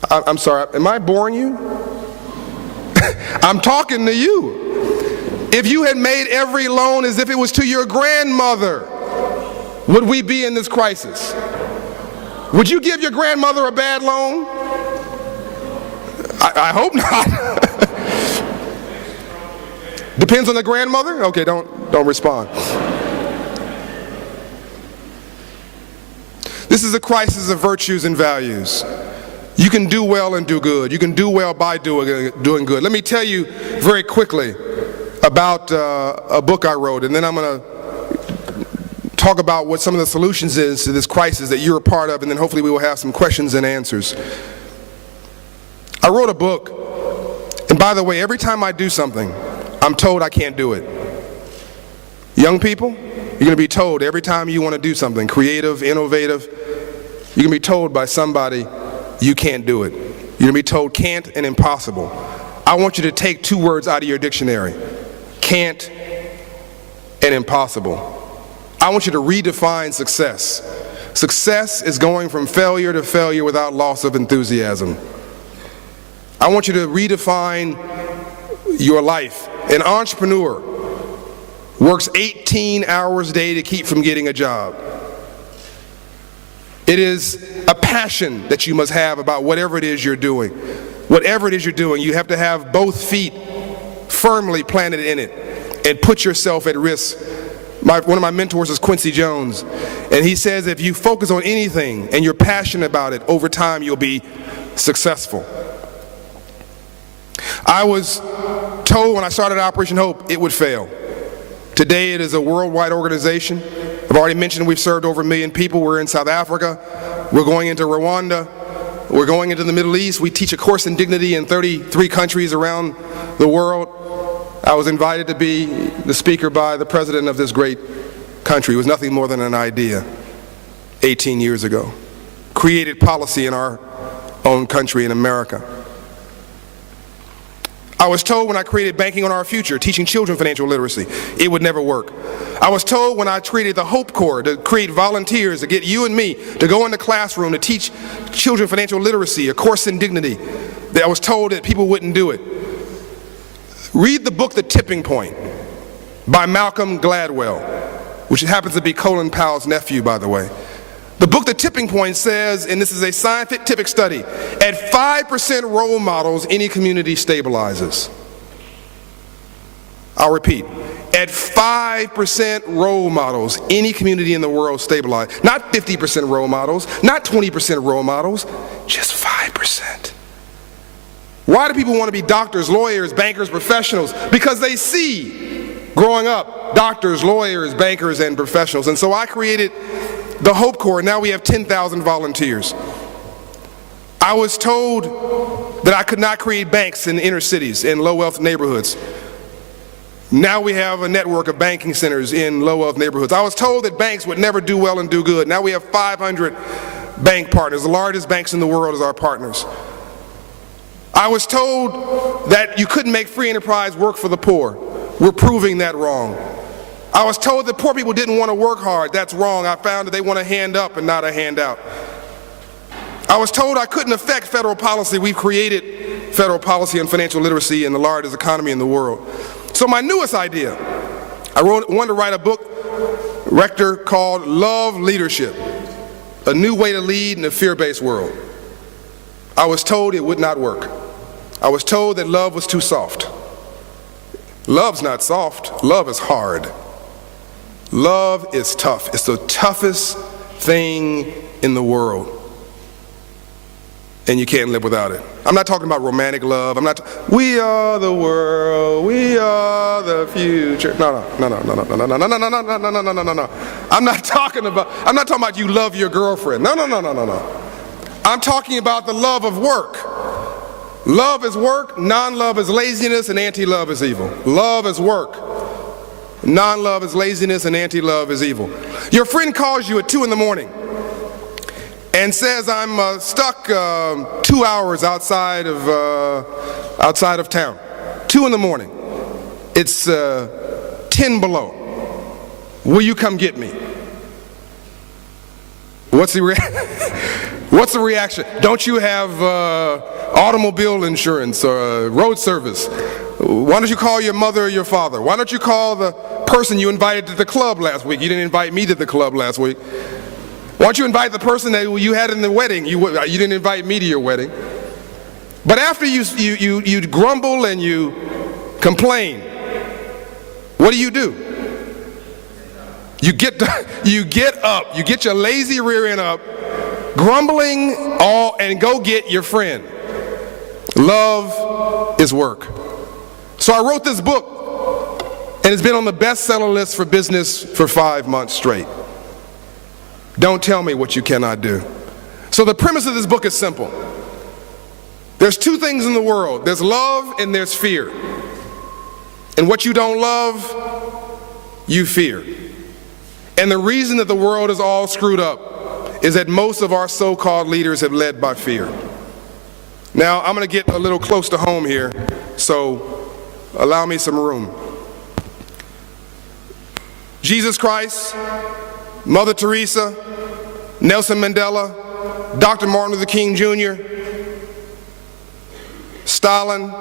I'm sorry, am I boring you? I'm talking to you. If you had made every loan as if it was to your grandmother, would we be in this crisis? Would you give your grandmother a bad loan? I hope not. Depends on the grandmother? Okay, don't respond. This is a crisis of virtues and values. You can do well and do good. You can do well by doing good. Let me tell you very quickly about a book I wrote, and then I'm going to talk about what some of the solutions is to this crisis that you're a part of, and then hopefully we will have some questions and answers. I wrote a book, and by the way, every time I do something, I'm told I can't do it. Young people, you're going to be told every time you want to do something creative, innovative, you're going to be told by somebody you can't do it. You're going to be told can't and impossible. I want you to take two words out of your dictionary: can't and impossible. I want you to redefine success. Success is going from failure to failure without loss of enthusiasm. I want you to redefine your life. An entrepreneur works 18 hours a day to keep from getting a job. It is a passion that you must have about whatever it is you're doing. Whatever it is you're doing, you have to have both feet firmly planted in it and put yourself at risk. One of my mentors is Quincy Jones, and he says if you focus on anything and you're passionate about it, over time you'll be successful. I was told when I started Operation Hope it would fail. Today it is a worldwide organization. I've already mentioned we've served over 1 million people. We're in South Africa. We're going into Rwanda. We're going into the Middle East. We teach a course in dignity in 33 countries around the world. I was invited to be the speaker by the president of this great country. It was nothing more than an idea 18 years ago. Created policy in our own country in America. I was told when I created Banking on Our Future, teaching children financial literacy, it would never work. I was told when I created the Hope Corps to create volunteers to get you and me to go in the classroom to teach children financial literacy, a course in dignity, that I was told that people wouldn't do it. Read the book The Tipping Point by Malcolm Gladwell, which happens to be Colin Powell's nephew, by the way. The book The Tipping Point says, and this is a scientific study, at 5% role models, any community stabilizes. I'll repeat, at 5% role models, any community in the world stabilizes. Not 50% role models, not 20% role models, just 5%. Why do people want to be doctors, lawyers, bankers, professionals? Because they see, growing up, doctors, lawyers, bankers, and professionals. And so I created the Hope Corps. Now we have 10,000 volunteers. I was told that I could not create banks in inner cities, in low-wealth neighborhoods. Now we have a network of banking centers in low-wealth neighborhoods. I was told that banks would never do well and do good. Now we have 500 bank partners. The largest banks in the world as our partners. I was told that you couldn't make free enterprise work for the poor. We're proving that wrong. I was told that poor people didn't want to work hard. That's wrong. I found that they want a hand up and not a handout. I was told I couldn't affect federal policy. We've created federal policy on financial literacy in the largest economy in the world. So my newest idea, I wanted to write a book, Rector, called Love Leadership, a new way to lead in a fear-based world. I was told it would not work. I was told that love was too soft. Love's not soft. Love is hard. Love is tough. It's the toughest thing in the world. And you can't live without it. I'm not talking about romantic love. We are the world. We are the future. No. I'm not talking about you love your girlfriend. No. I'm talking about the love of work. Love is work, non-love is laziness, and anti-love is evil. Love is work. Non-love is laziness, and anti-love is evil. Your friend calls you at 2 in the morning and says, I'm stuck 2 hours outside of town. 2 in the morning. It's 10 below. Will you come get me? What's the reaction? Don't you have automobile insurance or road service? Why don't you call your mother or your father? Why don't you call the person you invited to the club last week? You didn't invite me to the club last week. Why don't you invite the person that you had in the wedding? You didn't invite me to your wedding. But after you grumble and you complain, what do? You get up, you get your lazy rear end up, grumbling and go get your friend. Love is work. So I wrote this book, and it's been on the bestseller list for business for 5 months straight. Don't tell me what you cannot do. So the premise of this book is simple. There's two things in the world. There's love and there's fear. And what you don't love, you fear. And the reason that the world is all screwed up is that most of our so-called leaders have led by fear. Now, I'm going to get a little close to home here, so allow me some room. Jesus Christ, Mother Teresa, Nelson Mandela, Dr. Martin Luther King Jr., Stalin,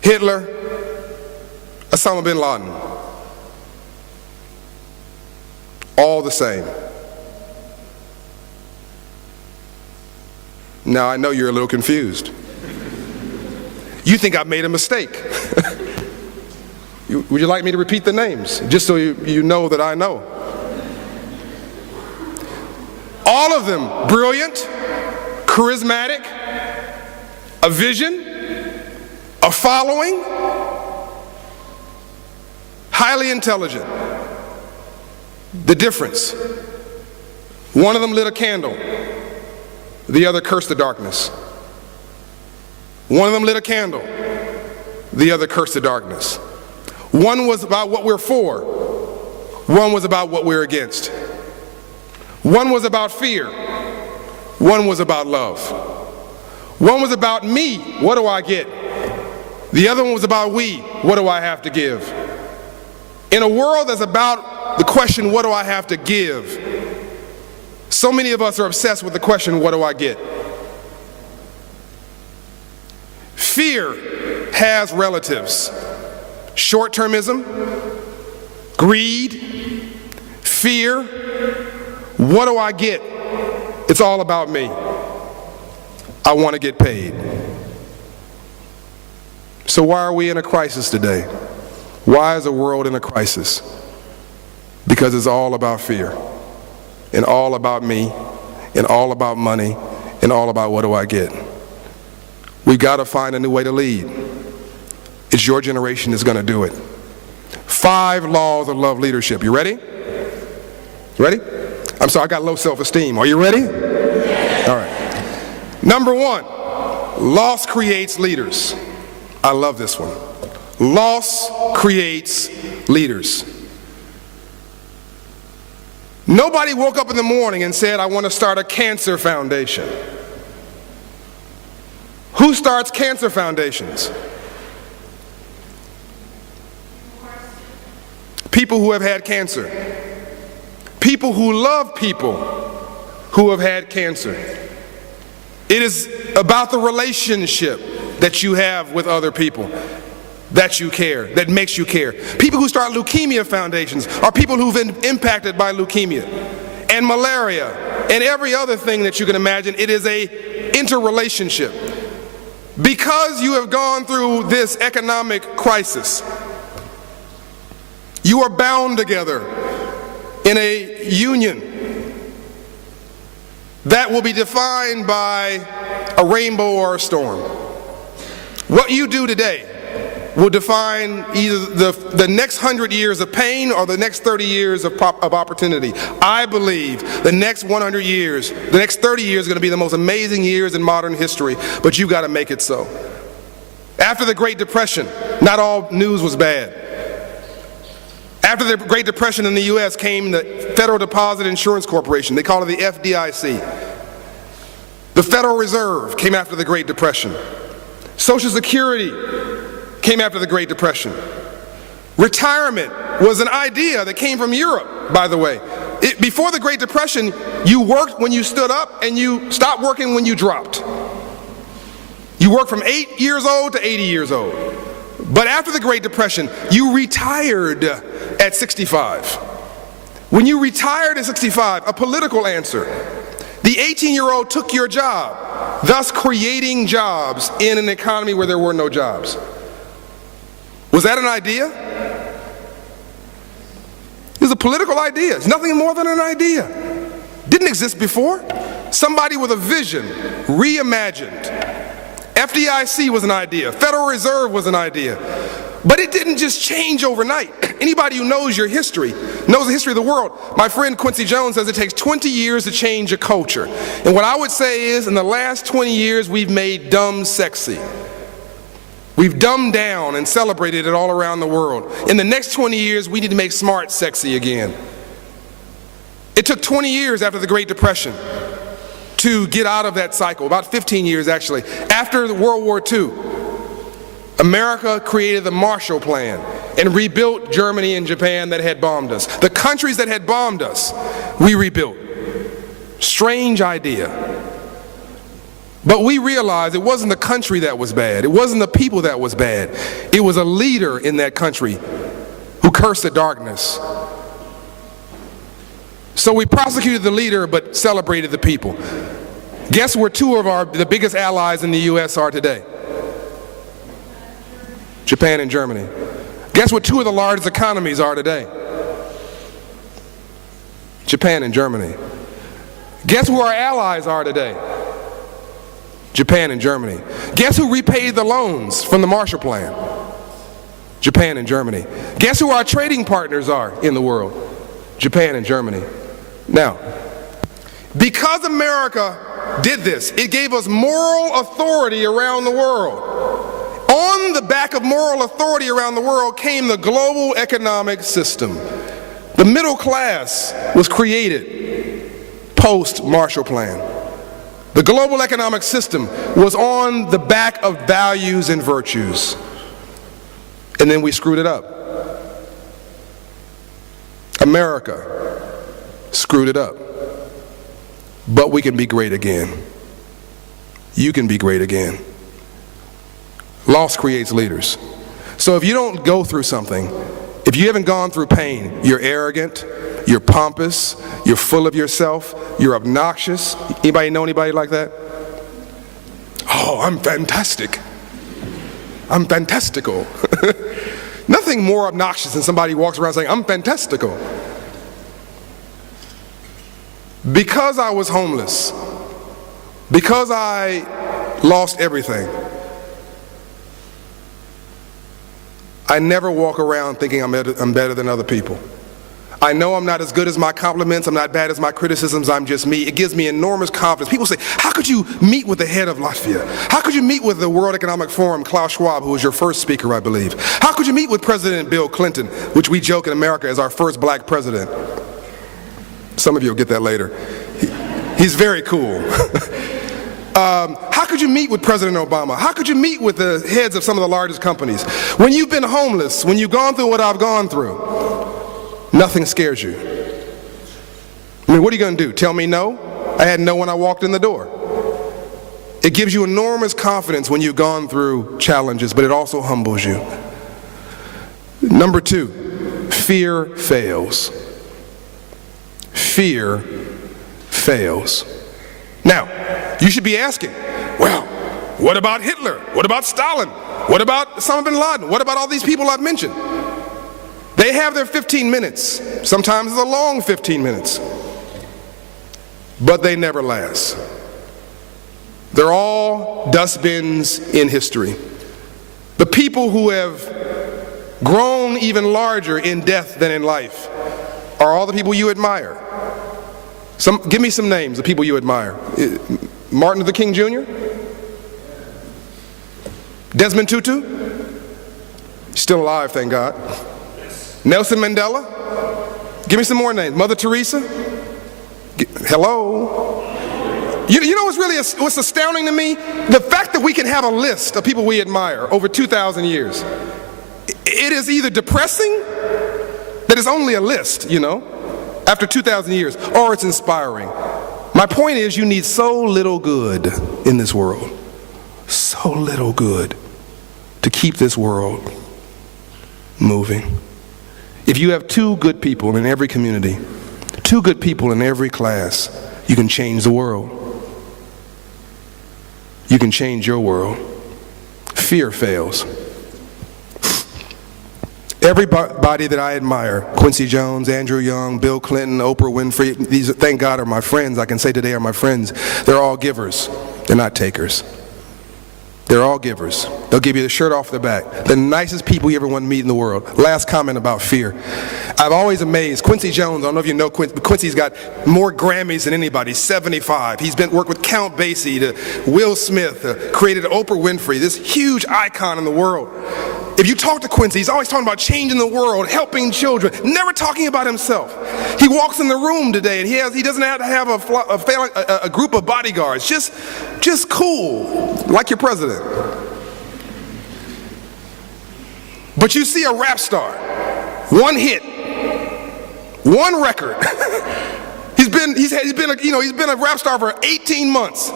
Hitler, Osama bin Laden. All the same. Now I know you're a little confused. You think I've made a mistake. Would you like me to repeat the names, just so you know that I know? All of them brilliant, charismatic, a vision, a following, highly intelligent. The difference: one of them lit a candle, the other cursed the darkness. One of them lit a candle, the other cursed the darkness. One was about what we're for, one was about what we're against. One was about fear, one was about love. One was about me, what do I get? The other one was about we, what do I have to give? In a world that's about the question, what do I have to give? So many of us are obsessed with the question, what do I get? Fear has relatives. Short-termism, greed, fear. What do I get? It's all about me. I want to get paid. So why are we in a crisis today? Why is the world in a crisis? Because it's all about fear, and all about me, and all about money, and all about what do I get. We've got to find a new way to lead. It's your generation that's going to do it. 5 laws of love leadership. You ready? You ready? I'm sorry, I got low self-esteem. Are you ready? Yes. All right. Number 1, loss creates leaders. I love this one. Loss creates leaders. Nobody woke up in the morning and said, I want to start a cancer foundation. Who starts cancer foundations? People who have had cancer. People who love people who have had cancer. It is about the relationship that you have with other people that you care, that makes you care. People who start leukemia foundations are people who've been impacted by leukemia and malaria and every other thing that you can imagine. It is a interrelationship. Because you have gone through this economic crisis, you are bound together in a union that will be defined by a rainbow or a storm. What you do today will define either the next 100 years of pain or the next 30 years of opportunity. I believe the next 100 years, the next 30 years are going to be the most amazing years in modern history, but you've got to make it so. After the Great Depression, not all news was bad. After the Great Depression in the U.S. came the Federal Deposit Insurance Corporation. They call it the FDIC. The Federal Reserve came after the Great Depression. Social Security came after the Great Depression. Retirement was an idea that came from Europe, by the way. Before the Great Depression, you worked when you stood up and you stopped working when you dropped. You worked from 8 years old to 80 years old. But after the Great Depression, you retired at 65. When you retired at 65, a political answer, the 18-year-old took your job, thus creating jobs in an economy where there were no jobs. Was that an idea? It was a political idea. It's nothing more than an idea. Didn't exist before. Somebody with a vision reimagined. FDIC was an idea. Federal Reserve was an idea. But it didn't just change overnight. Anybody who knows your history, knows the history of the world. My friend Quincy Jones says it takes 20 years to change a culture. And what I would say is, in the last 20 years, we've made dumb sexy. We've dumbed down and celebrated it all around the world. In the next 20 years, we need to make smart sexy again. It took 20 years after the Great Depression to get out of that cycle, about 15 years actually. After World War II, America created the Marshall Plan and rebuilt Germany and Japan that had bombed us. The countries that had bombed us, we rebuilt. Strange idea. But we realized it wasn't the country that was bad. It wasn't the people that was bad. It was a leader in that country who cursed the darkness. So we prosecuted the leader but celebrated the people. Guess where two of the biggest allies in the U.S. are today? Japan and Germany. Guess what two of the largest economies are today? Japan and Germany. Guess who our allies are today? Japan and Germany. Guess who repaid the loans from the Marshall Plan? Japan and Germany. Guess who our trading partners are in the world? Japan and Germany. Now, because America did this, it gave us moral authority around the world. On the back of moral authority around the world came the global economic system. The middle class was created post-Marshall Plan. The global economic system was on the back of values and virtues. And then we screwed it up. America screwed it up. But we can be great again. You can be great again. Loss creates leaders. So if you don't go through something, if you haven't gone through pain, you're arrogant, you're pompous, you're full of yourself, you're obnoxious. Anybody know anybody like that? Oh, I'm fantastic. I'm fantastical. Nothing more obnoxious than somebody who walks around saying, I'm fantastical. Because I was homeless, because I lost everything, I never walk around thinking I'm better than other people. I know I'm not as good as my compliments, I'm not bad as my criticisms, I'm just me. It gives me enormous confidence. People say, how could you meet with the head of Latvia? How could you meet with the World Economic Forum, Klaus Schwab, who was your first speaker, I believe? How could you meet with President Bill Clinton, which we joke in America is our first black president? Some of you will get that later. He's very cool. How could you meet with President Obama? How could you meet with the heads of some of the largest companies? When you've been homeless, when you've gone through what I've gone through, nothing scares you. I mean, what are you going to do? Tell me no? I had no when I walked in the door. It gives you enormous confidence when you've gone through challenges, but it also humbles you. Number two, fear fails. Fear fails. Now, you should be asking, well, what about Hitler? What about Stalin? What about Osama bin Laden? What about all these people I've mentioned? They have their 15 minutes. Sometimes it's a long 15 minutes. But they never last. They're all dustbins in history. The people who have grown even larger in death than in life are all the people you admire. Give me some names of people you admire. Martin Luther King Jr.? Desmond Tutu? Still alive, thank God. Nelson Mandela? Give me some more names. Mother Teresa? Hello? You know what's astounding to me? The fact that we can have a list of people we admire over 2,000 years. It is either depressing that it's only a list, after 2,000 years, or it's inspiring. My point is, you need so little good in this world, so little good to keep this world moving. If you have 2 good people in every community, 2 good people in every class, you can change the world. You can change your world. Fear fails. Everybody that I admire, Quincy Jones, Andrew Young, Bill Clinton, Oprah Winfrey, these, thank God, are my friends. I can say today are my friends. They're all givers. They're not takers. They're all givers. They'll give you the shirt off their back. The nicest people you ever want to meet in the world. Last comment about fear. I'm always amazed. Quincy Jones, I don't know if you know Quincy, but Quincy's got more Grammys than anybody, 75. He's worked with Count Basie to Will Smith, created Oprah Winfrey, this huge icon in the world. If you talk to Quincy, he's always talking about changing the world, helping children, never talking about himself. He walks in the room today and he doesn't have to have a group of bodyguards, just cool, like your president. But you see a rap star, one hit, one record. He's been a rap star for 18 months.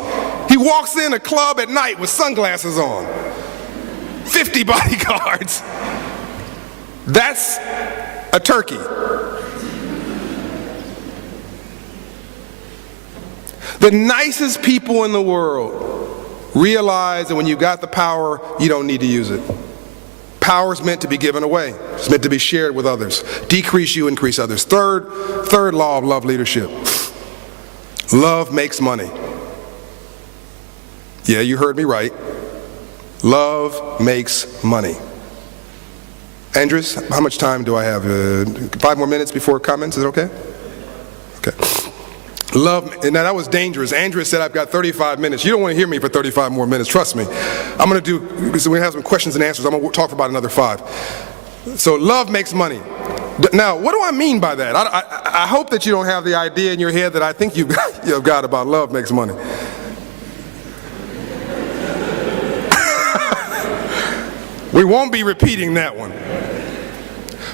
He walks in a club at night with sunglasses on. 50 bodyguards. That's a turkey. The nicest people in the world realize that when you got the power, you don't need to use it. Power is meant to be given away. It's meant to be shared with others. Decrease you, increase others. Third law of love leadership. Love makes money. Yeah, you heard me right. Love makes money. Andres, how much time do I have? 5 more minutes before comments, is it okay? Okay. Love, and now that was dangerous. Andres said I've got 35 minutes. You don't want to hear me for 35 more minutes, trust me. I'm going to do, so we have some questions and answers. I'm going to talk about another 5. So love makes money. Now, what do I mean by that? I hope that you don't have the idea in your head that I think you've got about love makes money. We won't be repeating that one.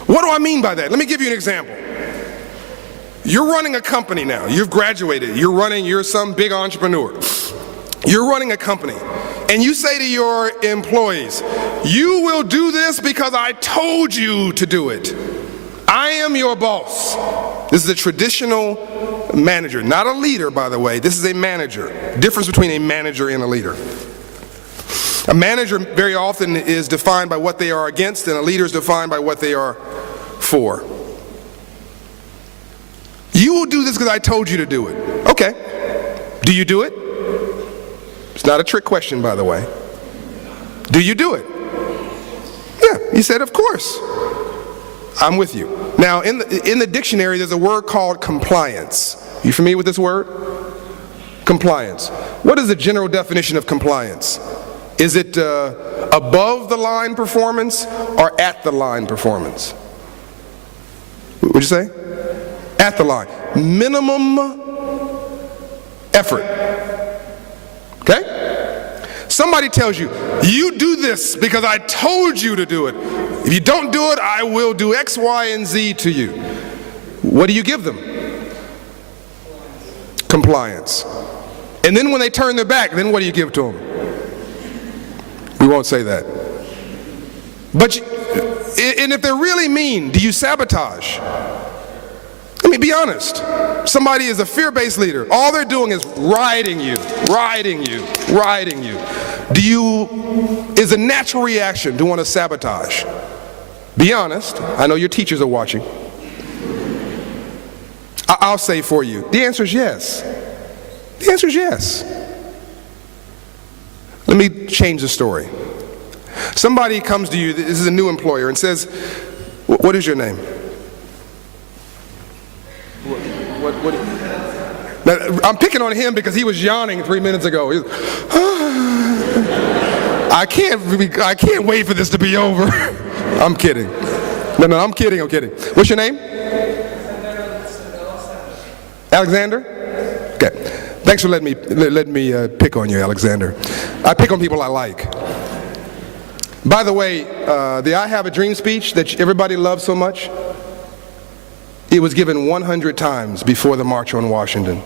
What do I mean by that? Let me give you an example. You're running a company now. You've graduated. You're some big entrepreneur. You're running a company. And you say to your employees, you will do this because I told you to do it. I am your boss. This is a traditional manager, not a leader, by the way. This is a manager. Difference between a manager and a leader. A manager very often is defined by what they are against, and a leader is defined by what they are for. You will do this because I told you to do it. Okay. Do you do it? It's not a trick question, by the way. Do you do it? Yeah, he said, of course. I'm with you. Now, in the dictionary, there's a word called compliance. You familiar with this word? Compliance. What is the general definition of compliance? Is it above the line performance or at the line performance? What'd you say? At the line. Minimum effort. Okay? Somebody tells you, you do this because I told you to do it. If you don't do it, I will do X, Y, and Z to you. What do you give them? Compliance. And then when they turn their back, then what do you give to them? We won't say that. But, and if they're really mean, do you sabotage? Let me be honest. Somebody is a fear-based leader. All they're doing is riding you. Is a natural reaction to want to sabotage? Be honest. I know your teachers are watching. I'll say for you. The answer is yes. The answer is yes. Let me change the story. Somebody comes to you, this is a new employer, and says, what is your name? What? Now, I'm picking on him because he was yawning 3 minutes ago. I can't wait for this to be over. I'm kidding. No, I'm kidding. What's your name? Alexander? Okay. Thanks for letting me pick on you, Alexander. I pick on people I like. By the way, the I Have a Dream speech that everybody loves so much, it was given 100 times before the March on Washington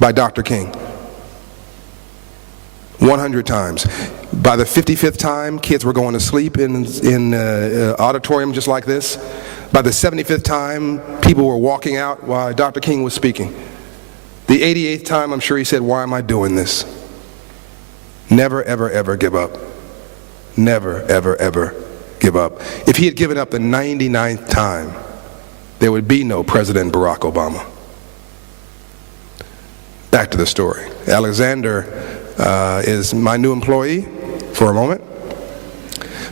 by Dr. King. 100 times. By the 55th time, kids were going to sleep in auditorium just like this. By the 75th time, people were walking out while Dr. King was speaking. The 88th time, I'm sure he said, "Why am I doing this?" Never, ever, ever give up. Never, ever, ever give up. If he had given up the 99th time, there would be no President Barack Obama. Back to the story. Alexander is my new employee for a moment.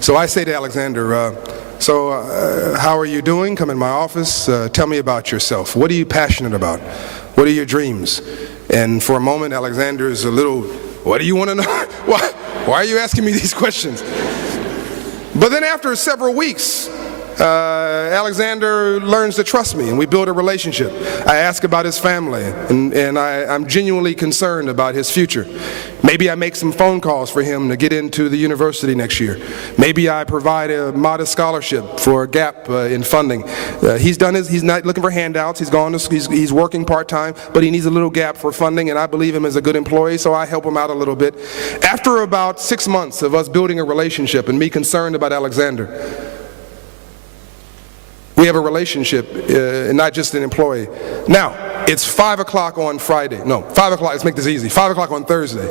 So I say to Alexander, how are you doing? Come in my office. Tell me about yourself. What are you passionate about? What are your dreams? And for a moment, Alexander is a little, what do you want to know? Why are you asking me these questions? But then after several weeks, Alexander learns to trust me, and we build a relationship. I ask about his family, and I'm genuinely concerned about his future. Maybe I make some phone calls for him to get into the university next year. Maybe I provide a modest scholarship for a gap in funding. He's not looking for handouts. He's working part-time, but he needs a little gap for funding, and I believe him as a good employee, so I help him out a little bit. After about 6 months of us building a relationship and me concerned about Alexander, we have a relationship, and not just an employee. Now, it's 5 o'clock on Friday. No, 5 o'clock, let's make this easy. 5 o'clock on Thursday.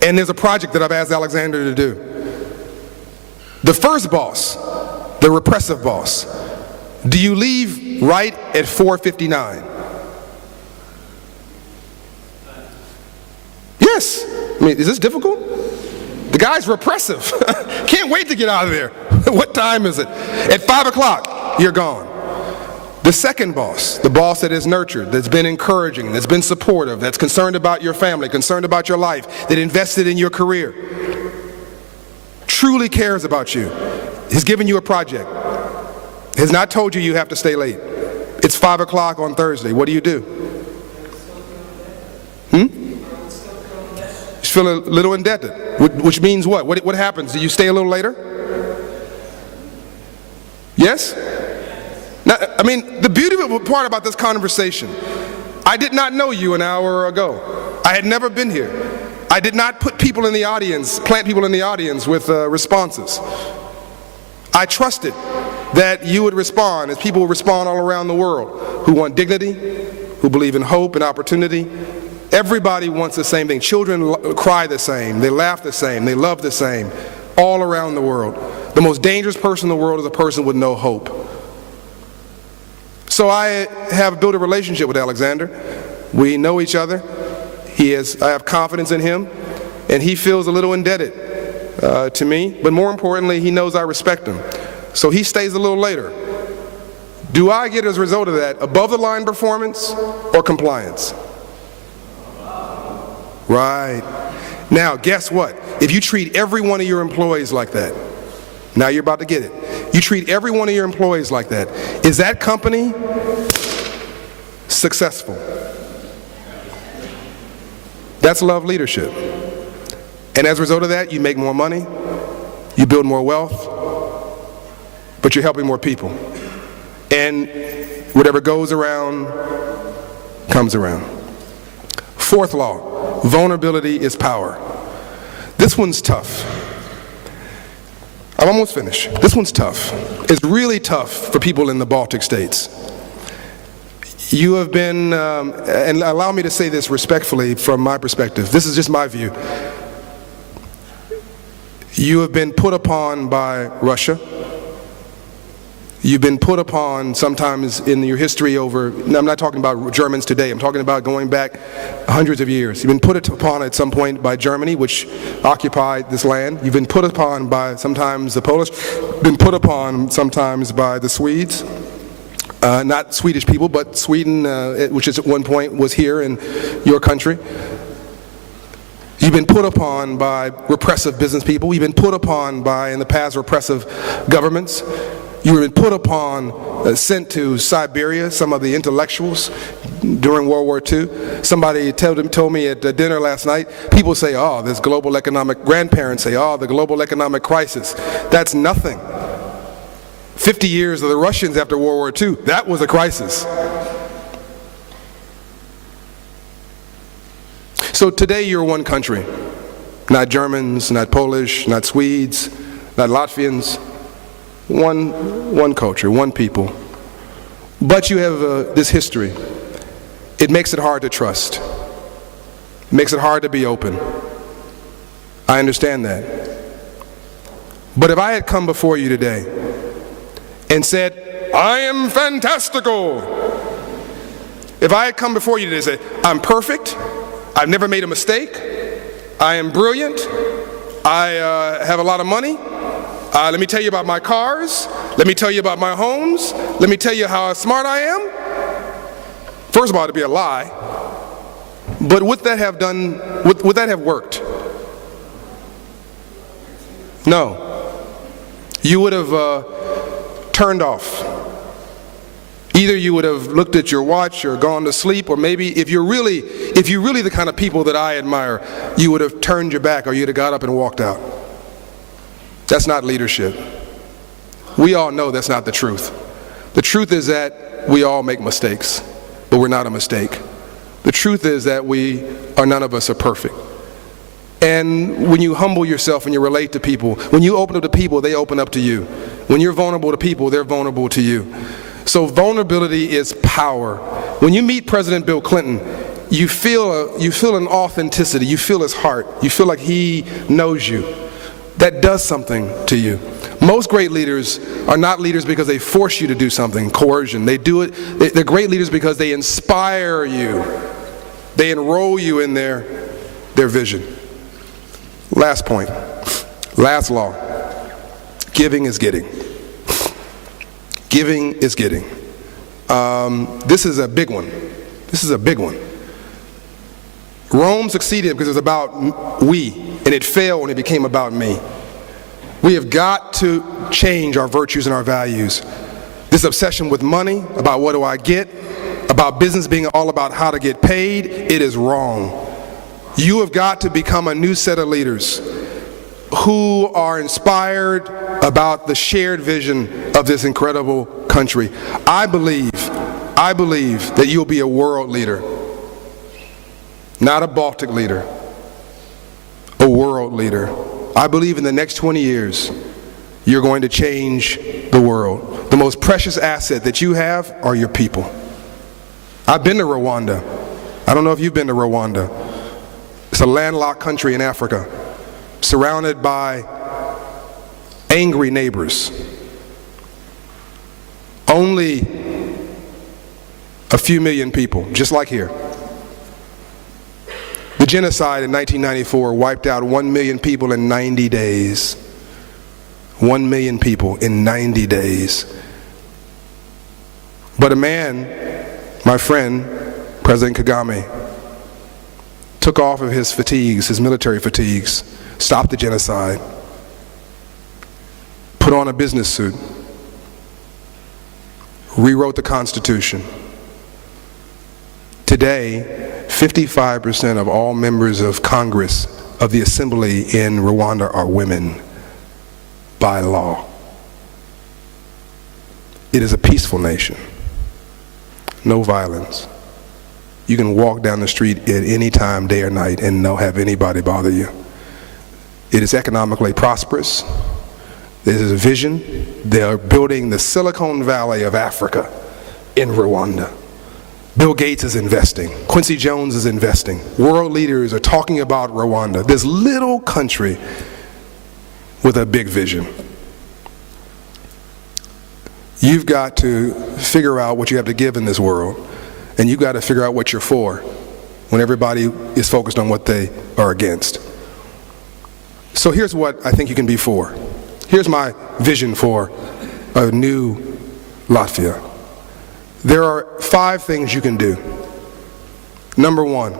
And there's a project that I've asked Alexander to do. The first boss, the repressive boss, do you leave right at 4:59? Yes. I mean, is this difficult? The guy's repressive. Can't wait to get out of there. What time is it? At 5 o'clock, you're gone. The second boss, the boss that is nurtured, that's been encouraging, that's been supportive, that's concerned about your family, concerned about your life, that invested in your career, truly cares about you, has given you a project, has not told you you have to stay late. It's 5 o'clock on Thursday. What do? You feel a little indebted, which means what? What happens? Do you stay a little later? Yes? Now, I mean, the beautiful part about this conversation, I did not know you an hour ago. I had never been here. I did not put people in the audience, plant people in the audience with responses. I trusted that you would respond as people respond all around the world who want dignity, who believe in hope and opportunity. Everybody wants the same thing. Children cry the same, they laugh the same, they love the same, all around the world. The most dangerous person in the world is a person with no hope. So I have built a relationship with Alexander. We know each other. I have confidence in him, and he feels a little indebted to me, but more importantly, he knows I respect him. So he stays a little later. Do I get as a result of that above the line performance or compliance? Right. Now, guess what? If you treat every one of your employees like that, now you're about to get it. You treat every one of your employees like that. Is that company successful? That's love leadership. And as a result of that, you make more money, you build more wealth, but you're helping more people. And whatever goes around, comes around. Fourth law, vulnerability is power. This one's tough. I'm almost finished. This one's tough. It's really tough for people in the Baltic states. You have been, and allow me to say this respectfully from my perspective, this is just my view. You have been put upon by Russia. You've been put upon sometimes in your history over, I'm not talking about Germans today, I'm talking about going back hundreds of years. You've been put upon at some point by Germany, which occupied this land. You've been put upon by sometimes the Polish, been put upon sometimes by the Swedes. Not Swedish people, but Sweden, which at one point was here in your country. You've been put upon by repressive business people. You've been put upon by, in the past, repressive governments. You were put upon, sent to Siberia, some of the intellectuals during World War II. Somebody told me at dinner last night, people say, oh, this global economic, grandparents say, oh, the global economic crisis. That's nothing. 50 years of the Russians after World War II, that was a crisis. So today you're one country. Not Germans, not Polish, not Swedes, not Latvians. One culture, one people. But you have this history. It makes it hard to trust. It makes it hard to be open. I understand that. But if I had come before you today and said, I am fantastical. If I had come before you today and said, I'm perfect, I've never made a mistake, I am brilliant, I have a lot of money, let me tell you about my cars. Let me tell you about my homes. Let me tell you how smart I am. First of all, it'd be a lie. But would that have done? Would that have worked? No. You would have turned off. Either you would have looked at your watch or gone to sleep, or maybe if you're really the kind of people that I admire, you would have turned your back, or you'd have got up and walked out. That's not leadership. We all know that's not the truth. The truth is that we all make mistakes, but we're not a mistake. The truth is that none of us are perfect. And when you humble yourself and you relate to people, when you open up to people, they open up to you. When you're vulnerable to people, they're vulnerable to you. So vulnerability is power. When you meet President Bill Clinton, you feel an authenticity. You feel his heart. You feel like he knows you. That does something to you. Most great leaders are not leaders because they force you to do something, coercion. They do it, they're great leaders because they inspire you. They enroll you in their vision. Last point, last law. Giving is getting. Giving is getting. This is a big one. This is a big one. Rome succeeded because it was about we, and it failed when it became about me. We have got to change our virtues and our values. This obsession with money, about what do I get, about business being all about how to get paid, it is wrong. You have got to become a new set of leaders who are inspired about the shared vision of this incredible country. I believe that you'll be a world leader. Not a Baltic leader, a world leader. I believe in the next 20 years, you're going to change the world. The most precious asset that you have are your people. I've been to Rwanda. I don't know if you've been to Rwanda. It's a landlocked country in Africa, surrounded by angry neighbors. Only a few million people, just like here. The genocide in 1994 wiped out 1 million people in 90 days. 1 million people in 90 days. But a man, my friend, President Kagame, took off of his fatigues, his military fatigues, stopped the genocide, put on a business suit, rewrote the Constitution. Today, 55% of all members of Congress, of the Assembly in Rwanda, are women by law. It is a peaceful nation. No violence. You can walk down the street at any time, day or night, and not have anybody bother you. It is economically prosperous. There is a vision. They are building the Silicon Valley of Africa in Rwanda. Bill Gates is investing. Quincy Jones is investing. World leaders are talking about Rwanda, this little country with a big vision. You've got to figure out what you have to give in this world, and you've got to figure out what you're for when everybody is focused on what they are against. So here's what I think you can be for. Here's my vision for a new Latvia. There are 5 things you can do. Number 1,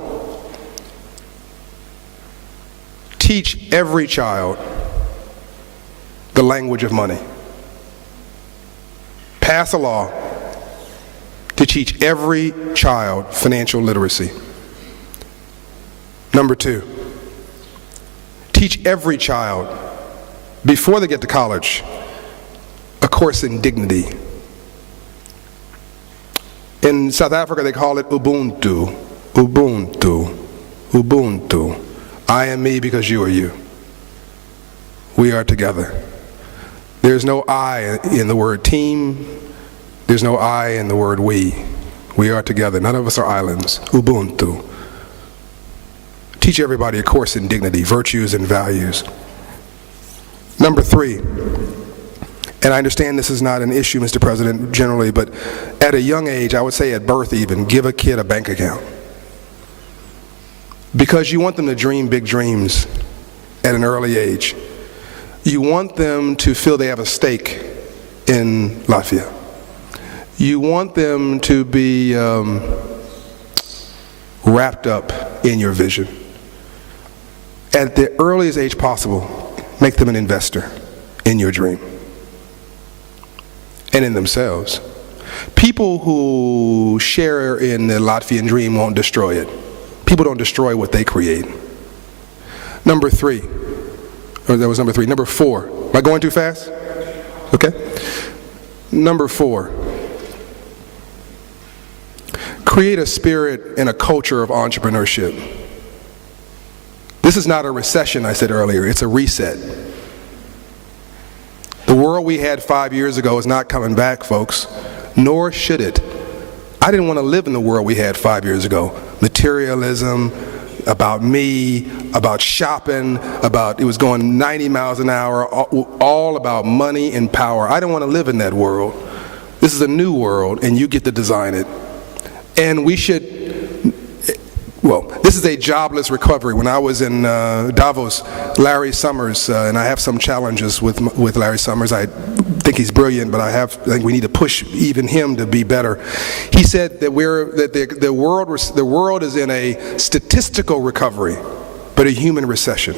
teach every child the language of money. pass a law to teach every child financial literacy. Number 2, teach every child, before they get to college, a course in dignity. In South Africa, they call it Ubuntu. Ubuntu. Ubuntu. I am me because you are you. We are together. There's no I in the word team. There's no I in the word we. We are together. None of us are islands. Ubuntu. Teach everybody a course in dignity, virtues, and values. Number 3, and I understand this is not an issue, Mr. President, generally, but at a young age, I would say at birth even, give a kid a bank account. Because you want them to dream big dreams at an early age. You want them to feel they have a stake in Latvia. You want them to be wrapped up in your vision. At the earliest age possible, make them an investor in your dream and in themselves. People who share in the Latvian dream won't destroy it. People don't destroy what they create. Number 3, or that was number 3. Number 4, am I going too fast? Okay. Number 4, create a spirit and a culture of entrepreneurship. This is not a recession, I said earlier, it's a reset. The world we had 5 years ago is not coming back, folks, nor should it. I didn't want to live in the world we had 5 years ago. Materialism, about me, about shopping, it was going 90 miles an hour, all about money and power. I didn't want to live in that world. This is a new world, and you get to design it. And we should, this is a jobless recovery. When I was in Davos, Larry Summers, and I have some challenges with Larry Summers. I think he's brilliant, but I think we need to push even him to be better. He said that the world is in a statistical recovery, but a human recession.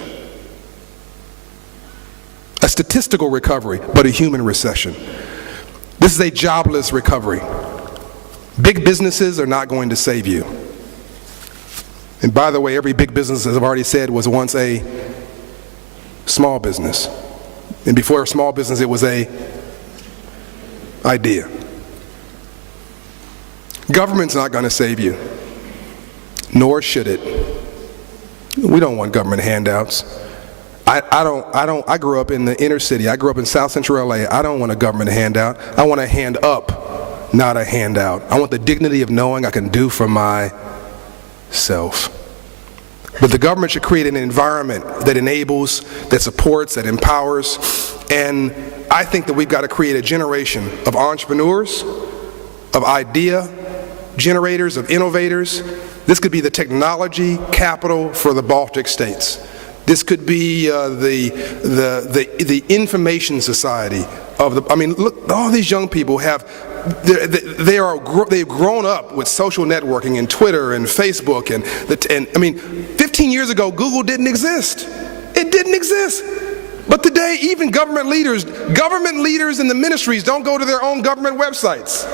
A statistical recovery, but a human recession. This is a jobless recovery. Big businesses are not going to save you. And by the way, every big business, as I've already said, was once a small business. And before a small business, it was a idea. Government's not going to save you, nor should it. We don't want government handouts. I grew up in the inner city. I grew up in South Central LA. I don't want a government handout. I want a hand up, not a handout. I want the dignity of knowing I can do for myself. But the government should create an environment that enables, that supports, that empowers. And I think that we've got to create a generation of entrepreneurs, of idea generators, of innovators. This could be the technology capital for the Baltic states. This could be the information society of the. I mean, look, all these young people have. They've grown up with social networking and Twitter and Facebook and 15 years ago, Google didn't exist. It didn't exist. But today, even government leaders in the ministries don't go to their own government websites.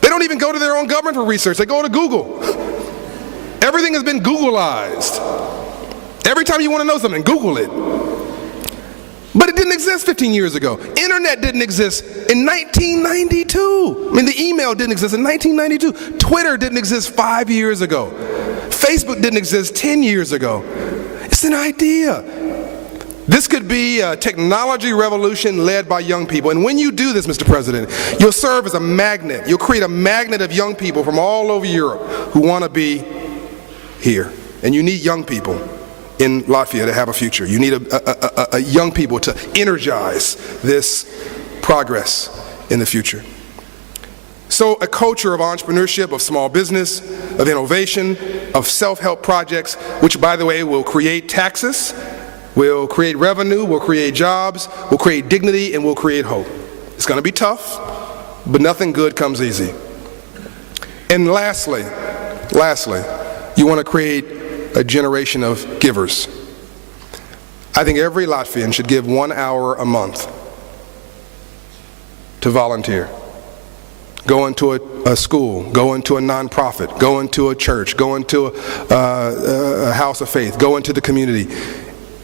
They don't even go to their own government for research. They go to Google. Everything has been Googleized. Every time you want to know something, Google it. But it didn't exist 15 years ago. Internet didn't exist in 1992. I mean, the email didn't exist in 1992. Twitter didn't exist 5 years ago. Facebook didn't exist 10 years ago. It's an idea. This could be a technology revolution led by young people. And when you do this, Mr. President, you'll serve as a magnet. You'll create a magnet of young people from all over Europe who want to be here. And you need young people in Latvia to have a future. You need a young people to energize this progress in the future. So a culture of entrepreneurship, of small business, of innovation, of self-help projects, which, by the way, will create taxes, will create revenue, will create jobs, will create dignity, and will create hope. It's going to be tough, but nothing good comes easy. And lastly, you want to create a generation of givers. I think every Latvian should give 1 hour a month to volunteer. Go into a school, go into a nonprofit, go into a church, go into a house of faith, go into the community.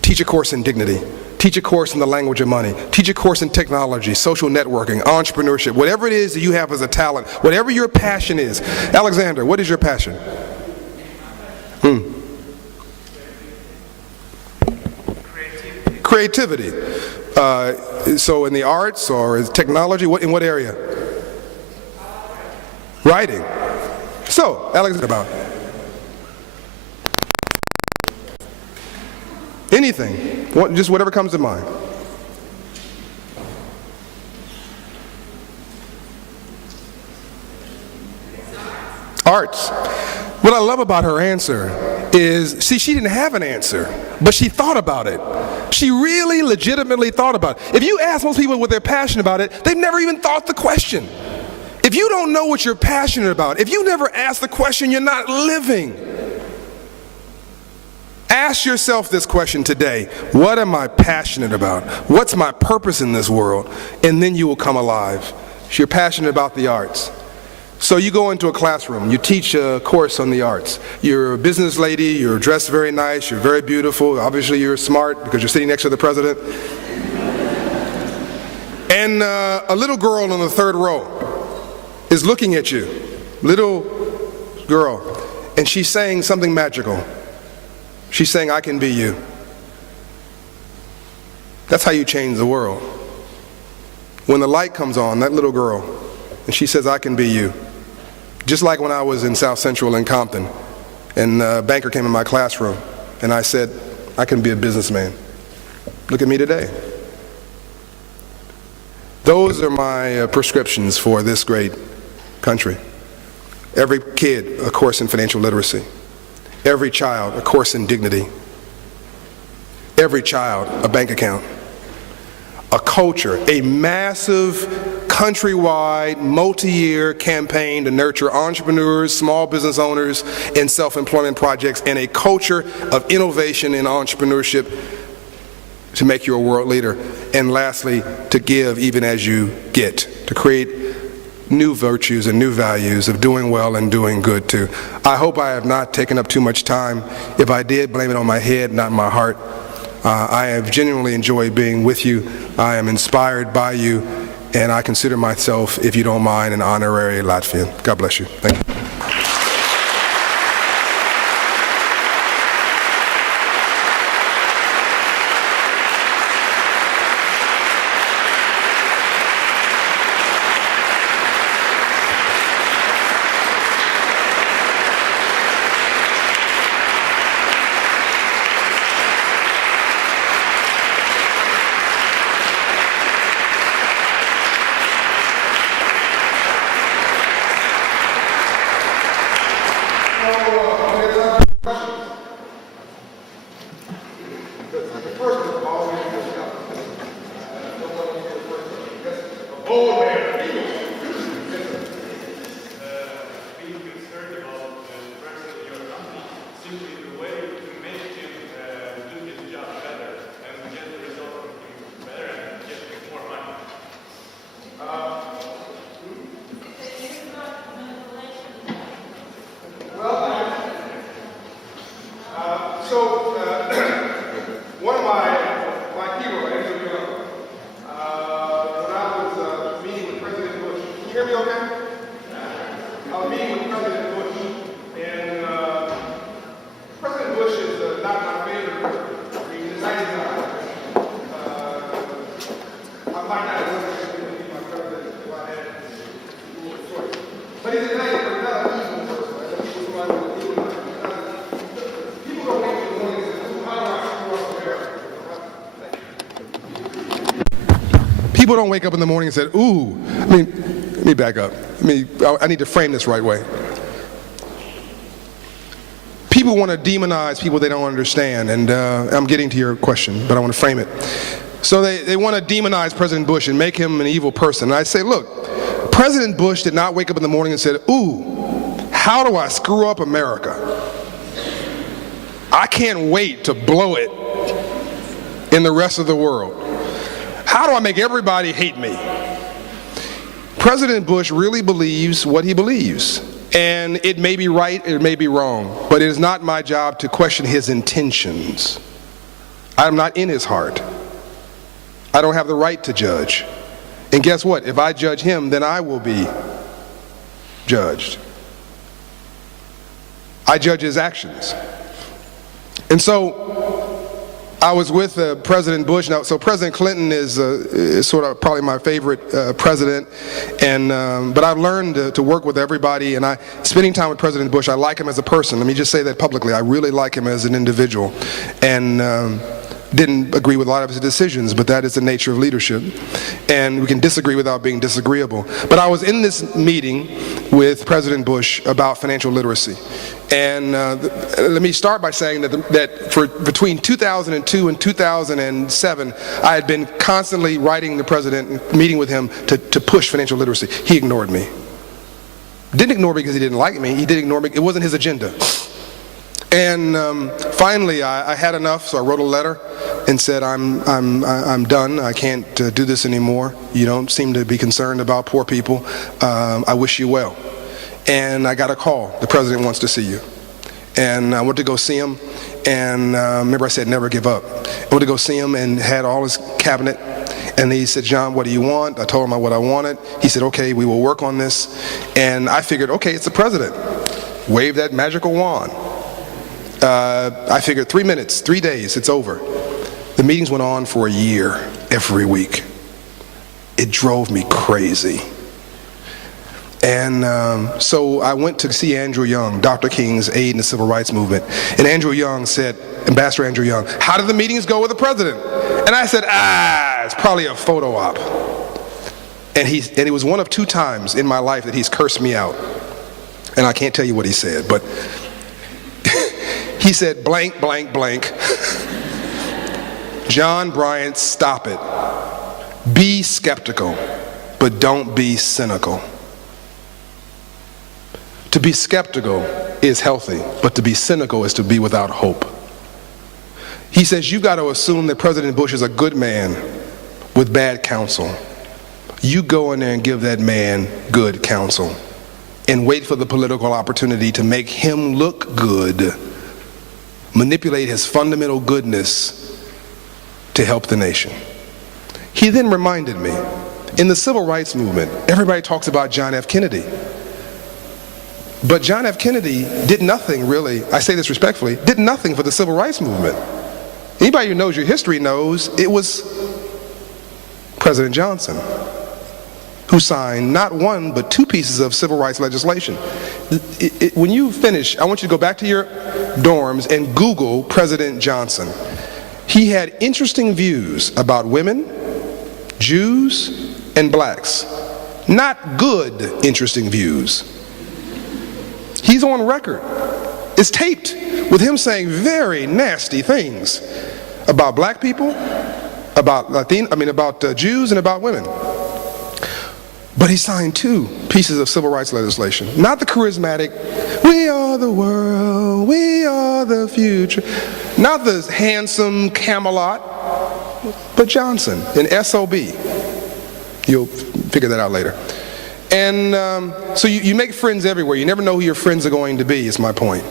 Teach a course in dignity. Teach a course in the language of money. Teach a course in technology, social networking, entrepreneurship, whatever it is that you have as a talent, whatever your passion is. Alexander, what is your passion? Creativity. So in the arts or technology, in what area? Writing. So, Alexander, about anything, just whatever comes to mind. Arts. What I love about her answer is, see, she didn't have an answer, but she thought about it. She really legitimately thought about it. If you ask most people what they're passionate about it, they've never even thought the question. If you don't know what you're passionate about, if you never ask the question, you're not living. Ask yourself this question today: what am I passionate about? What's my purpose in this world? And then you will come alive. If you're passionate about the arts, so you go into a classroom, you teach a course on the arts. You're a business lady, you're dressed very nice, you're very beautiful, obviously you're smart because you're sitting next to the president. And a little girl on the third row is looking at you, little girl, and she's saying something magical. She's saying, I can be you. That's how you change the world. When the light comes on, that little girl, and she says, I can be you. Just like when I was in South Central in Compton, and a banker came in my classroom, and I said, I can be a businessman. Look at me today. Those are my prescriptions for this great country. Every kid, a course in financial literacy. Every child, a course in dignity. Every child, a bank account. A culture, a massive, countrywide, multi-year campaign to nurture entrepreneurs, small business owners, and self-employment projects, and a culture of innovation and entrepreneurship to make you a world leader. And lastly, to give even as you get, to create new virtues and new values of doing well and doing good too. I hope I have not taken up too much time. If I did, blame it on my head, not my heart. I have genuinely enjoyed being with you. I am inspired by you, and I consider myself, if you don't mind, an honorary Latvian. God bless you. Thank you. One of my heroes, when I was meeting with President Bush, can you hear me okay? I was meeting with President Bush, and President Bush is not my favorite person. I mean, he's a nice guy. I might not have been my president if I had a choice. But he's a nice person, not an evil person. People don't make the morning and say, how do I screw up America? People don't wake up in the morning and say, ooh, let me back up. I need to frame this right way. People want to demonize people they don't understand, and I'm getting to your question, but I want to frame it. So they want to demonize President Bush and make him an evil person. And I say, look, President Bush did not wake up in the morning and said, ooh, how do I screw up America? I can't wait to blow it in the rest of the world. How do I make everybody hate me? President Bush really believes what he believes. And it may be right, it may be wrong, but it is not my job to question his intentions. I'm not in his heart. I don't have the right to judge. And guess what? If I judge him, then I will be judged. I judge his actions. And so I was with President Bush. Now, so President Clinton is sort of probably my favorite president, but I've learned to work with everybody. And spending time with President Bush, I like him as a person. Let me just say that publicly. I really like him as an individual, and didn't agree with a lot of his decisions, but that is the nature of leadership. And we can disagree without being disagreeable. But I was in this meeting with President Bush about financial literacy. And let me start by saying that for between 2002 and 2007, I had been constantly writing the president, meeting with him to push financial literacy. He ignored me. Didn't ignore me because he didn't like me. He did ignore me. It wasn't his agenda. And finally, I had enough, so I wrote a letter and said, I'm done. I can't do this anymore. You don't seem to be concerned about poor people. I wish you well. And I got a call. The president wants to see you. And I went to go see him. And remember I said, never give up. I went to go see him and had all his cabinet. And he said, John, what do you want? I told him what I wanted. He said, okay, we will work on this. And I figured, okay, it's the president. Wave that magical wand. I figured 3 minutes, 3 days, it's over. The meetings went on for a year, every week. It drove me crazy. And so I went to see Andrew Young, Dr. King's aide in the civil rights movement. And Andrew Young said, Ambassador Andrew Young, how did the meetings go with the president? And I said, it's probably a photo op. And it was one of 2 times in my life that he's cursed me out. And I can't tell you what he said, but he said, blank, blank, blank. John Bryant, stop it. Be skeptical, but don't be cynical. To be skeptical is healthy, but to be cynical is to be without hope. He says you've got to assume that President Bush is a good man with bad counsel. You go in there and give that man good counsel and wait for the political opportunity to make him look good, manipulate his fundamental goodness to help the nation. He then reminded me, in the civil rights movement, everybody talks about John F. Kennedy. But John F. Kennedy did nothing, really, I say this respectfully, did nothing for the civil rights movement. Anybody who knows your history knows it was President Johnson who signed not 1 but 2 pieces of civil rights legislation. When you finish, I want you to go back to your dorms and Google President Johnson. He had interesting views about women, Jews, and blacks. Not good, interesting views. He's on record. It's taped with him saying very nasty things about black people, about Jews, and about women. But he signed 2 pieces of civil rights legislation. Not the charismatic, we are the world, we are the future. Not the handsome Camelot, but Johnson, an SOB. You'll figure that out later. And so you make friends everywhere. You never know who your friends are going to be, is my point.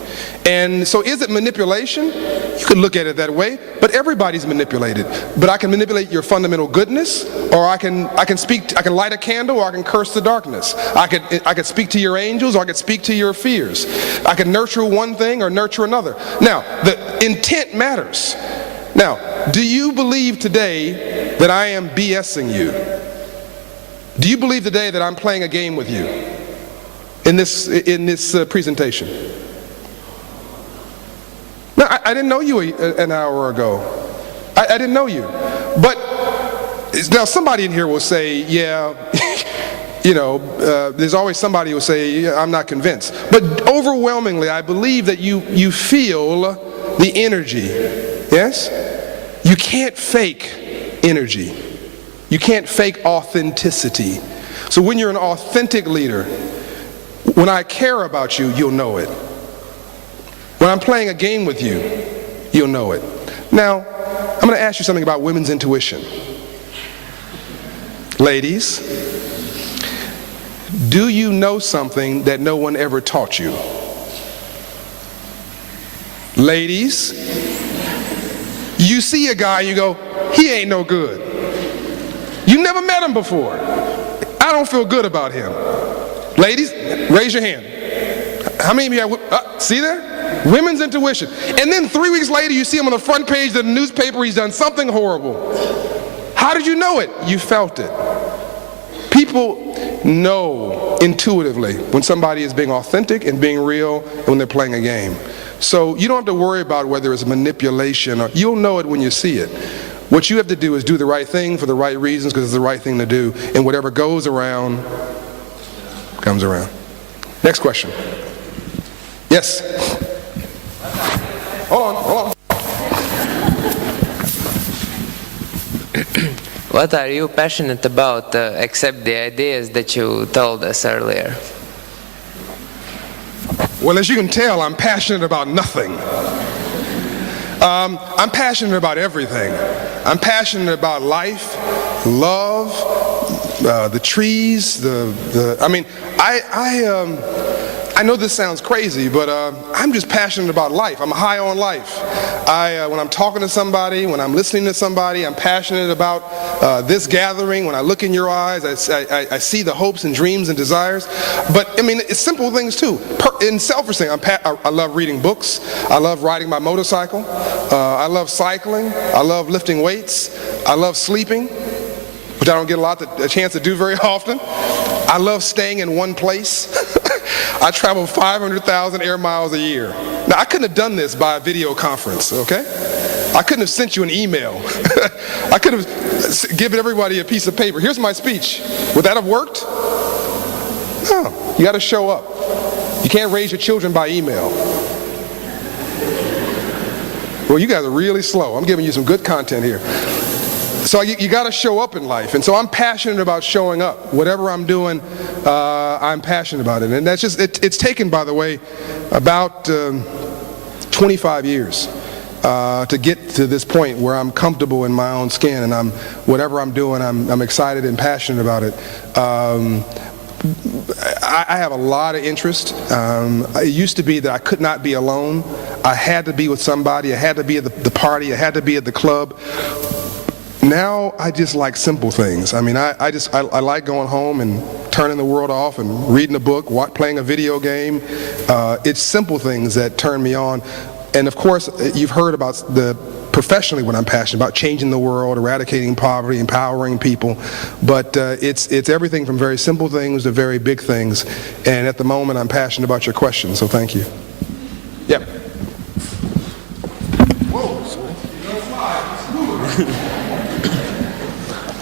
And so is it manipulation? You could look at it that way, but everybody's manipulated. But I can manipulate your fundamental goodness, or I can light a candle, or I can curse the darkness. I could speak to your angels, or I could speak to your fears. I can nurture one thing or nurture another. Now, the intent matters. Now, do you believe today that I am BSing you? Do you believe today that I'm playing a game with you in this presentation? No, I didn't know you an hour ago. I didn't know you. But now somebody in here will say, yeah, there's always somebody who will say, yeah, I'm not convinced. But overwhelmingly, I believe that you feel the energy. Yes? You can't fake energy. You can't fake authenticity. So when you're an authentic leader, when I care about you, you'll know it. When I'm playing a game with you, you'll know it. Now, I'm going to ask you something about women's intuition. Ladies, Do you know something that no one ever taught you? Ladies, you see a guy, you go, he ain't no good. You never met him before. I don't feel good about him. Ladies, raise your hand. How many of you have, see there? Women's intuition. And then 3 weeks later, you see him on the front page of the newspaper, he's done something horrible. How did you know it? You felt it. People know intuitively when somebody is being authentic and being real and when they're playing a game. So you don't have to worry about whether it's manipulation or you'll know it when you see it. What you have to do is do the right thing for the right reasons because it's the right thing to do, and whatever goes around comes around. Next question. Yes. Hold on. What are you passionate about except the ideas that you told us earlier? Well, as you can tell, I'm passionate about nothing. I'm passionate about everything. I'm passionate about life, love, the trees, I know this sounds crazy, but I'm just passionate about life. I'm high on life. When I'm talking to somebody, when I'm listening to somebody, I'm passionate about this gathering. When I look in your eyes, I see the hopes and dreams and desires. But I mean, it's simple things too. In selfish things, I love reading books. I love riding my motorcycle. I love cycling. I love lifting weights. I love sleeping, which I don't get a chance to do very often. I love staying in one place. I travel 500,000 air miles a year. Now, I couldn't have done this by a video conference, okay? I couldn't have sent you an email. I could have given everybody a piece of paper. Here's my speech. Would that have worked? No. You got to show up. You can't raise your children by email. Well, you guys are really slow. I'm giving you some good content here. So you got to show up in life, and so I'm passionate about showing up. Whatever I'm doing, I'm passionate about it, and that's just it's taken, by the way, about 25 years to get to this point where I'm comfortable in my own skin, and whatever I'm doing, I'm excited and passionate about it. I have a lot of interest. It used to be that I could not be alone. I had to be with somebody. I had to be at the party. I had to be at the club. Now I just like simple things. I mean, I like going home and turning the world off and reading a book, playing a video game. It's simple things that turn me on. And of course, you've heard about professionally what I'm passionate about: changing the world, eradicating poverty, empowering people. But it's everything from very simple things to very big things. And at the moment, I'm passionate about your question. So thank you. Yeah.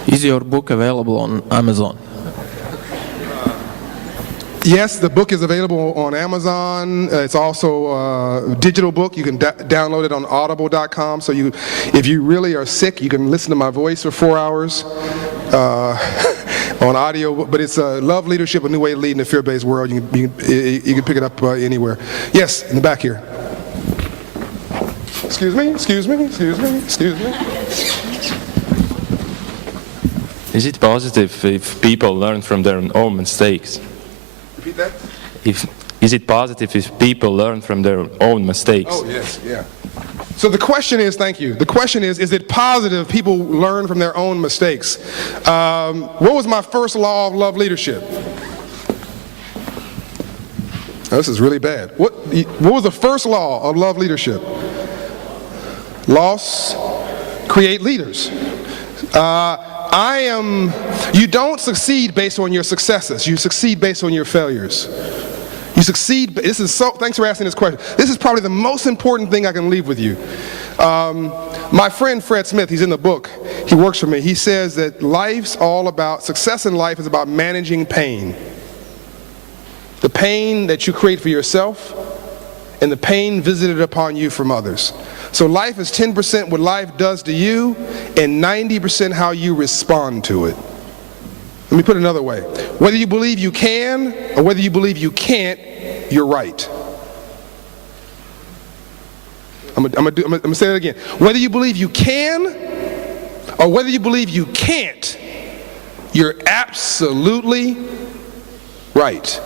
Is your book available on Amazon? Yes, the book is available on Amazon. It's also a digital book. You can download it on audible.com. So if you really are sick, you can listen to my voice for 4 hours on audio. But it's Love, Leadership, A New Way to Lead in a Fear-Based World. You can pick it up anywhere. Yes, in the back here. Excuse me. Is it positive if people learn from their own mistakes? Repeat that? Is it positive if people learn from their own mistakes? Oh, yes, yeah. So the question is, thank you. The question is it positive people learn from their own mistakes? What was my first law of love leadership? Oh, this is really bad. What was the first law of love leadership? Loss, create leaders. You don't succeed based on your successes. You succeed based on your failures. You succeed, thanks for asking this question. This is probably the most important thing I can leave with you. My friend Fred Smith, he's in the book, he works for me, he says that success in life is about managing pain. The pain that you create for yourself and the pain visited upon you from others. So life is 10% what life does to you and 90% how you respond to it. Let me put it another way. Whether you believe you can or whether you believe you can't, you're right. I'm gonna say that again. Whether you believe you can or whether you believe you can't, you're absolutely Right.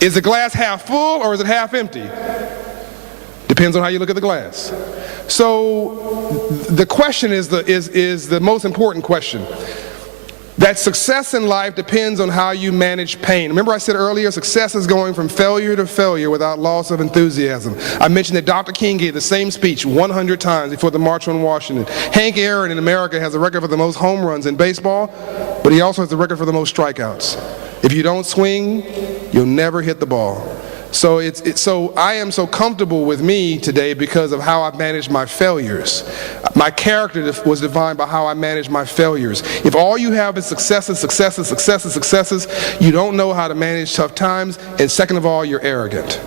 Is the glass half full or is it half empty? Depends on how you look at the glass. So the question is the most important question. That success in life depends on how you manage pain. Remember I said earlier, success is going from failure to failure without loss of enthusiasm. I mentioned that Dr. King gave the same speech 100 times before the March on Washington. Hank Aaron in America has a record for the most home runs in baseball, but he also has the record for the most strikeouts. If you don't swing, you'll never hit the ball. So so I am so comfortable with me today because of how I've managed my failures. My character was defined by how I managed my failures. If all you have is successes, successes, successes, successes, you don't know how to manage tough times, and second of all, you're arrogant.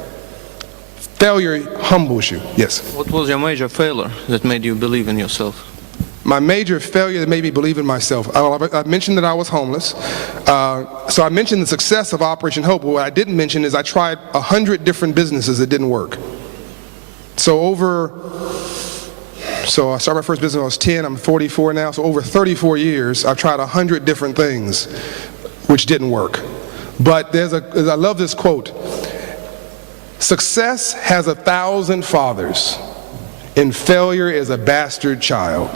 Failure humbles you. Yes? What was your major failure that made you believe in yourself? My major failure that made me believe in myself. I mentioned that I was homeless. So I mentioned the success of Operation Hope. What I didn't mention is I tried 100 different businesses that didn't work. So I started my first business when I was 10. I'm 44 now. So over 34 years, I've tried 100 different things which didn't work. But I love this quote. Success has 1,000 fathers, and failure is a bastard child.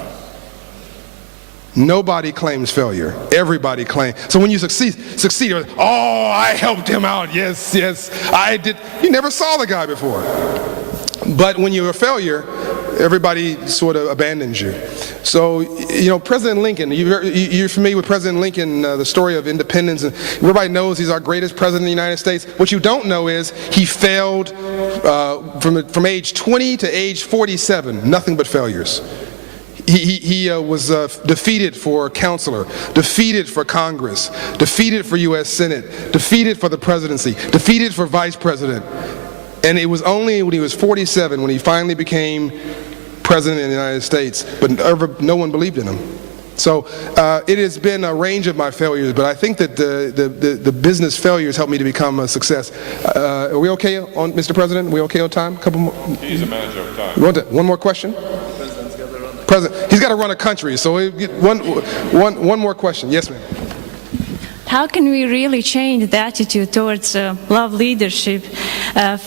Nobody claims failure. Everybody claims. So when you succeed, oh, I helped him out. Yes, I did. You never saw the guy before. But when you're a failure, everybody sort of abandons you. So, President Lincoln, you're familiar with President Lincoln, the story of independence. And everybody knows he's our greatest president of the United States. What you don't know is he failed from age 20 to age 47, nothing but failures. He was defeated for counselor, defeated for Congress, defeated for U.S. Senate, defeated for the presidency, defeated for vice president. And it was only when he was 47 when he finally became president of the United States, but no one believed in him. So it has been a range of my failures, but I think that the business failures helped me to become a success. Are we okay, Mr. President? Are we okay on time? Couple more? He's a manager of time. You want one more question? President, he's got to run a country, so we'll get one more question. Yes, ma'am. How can we really change the attitude towards love leadership?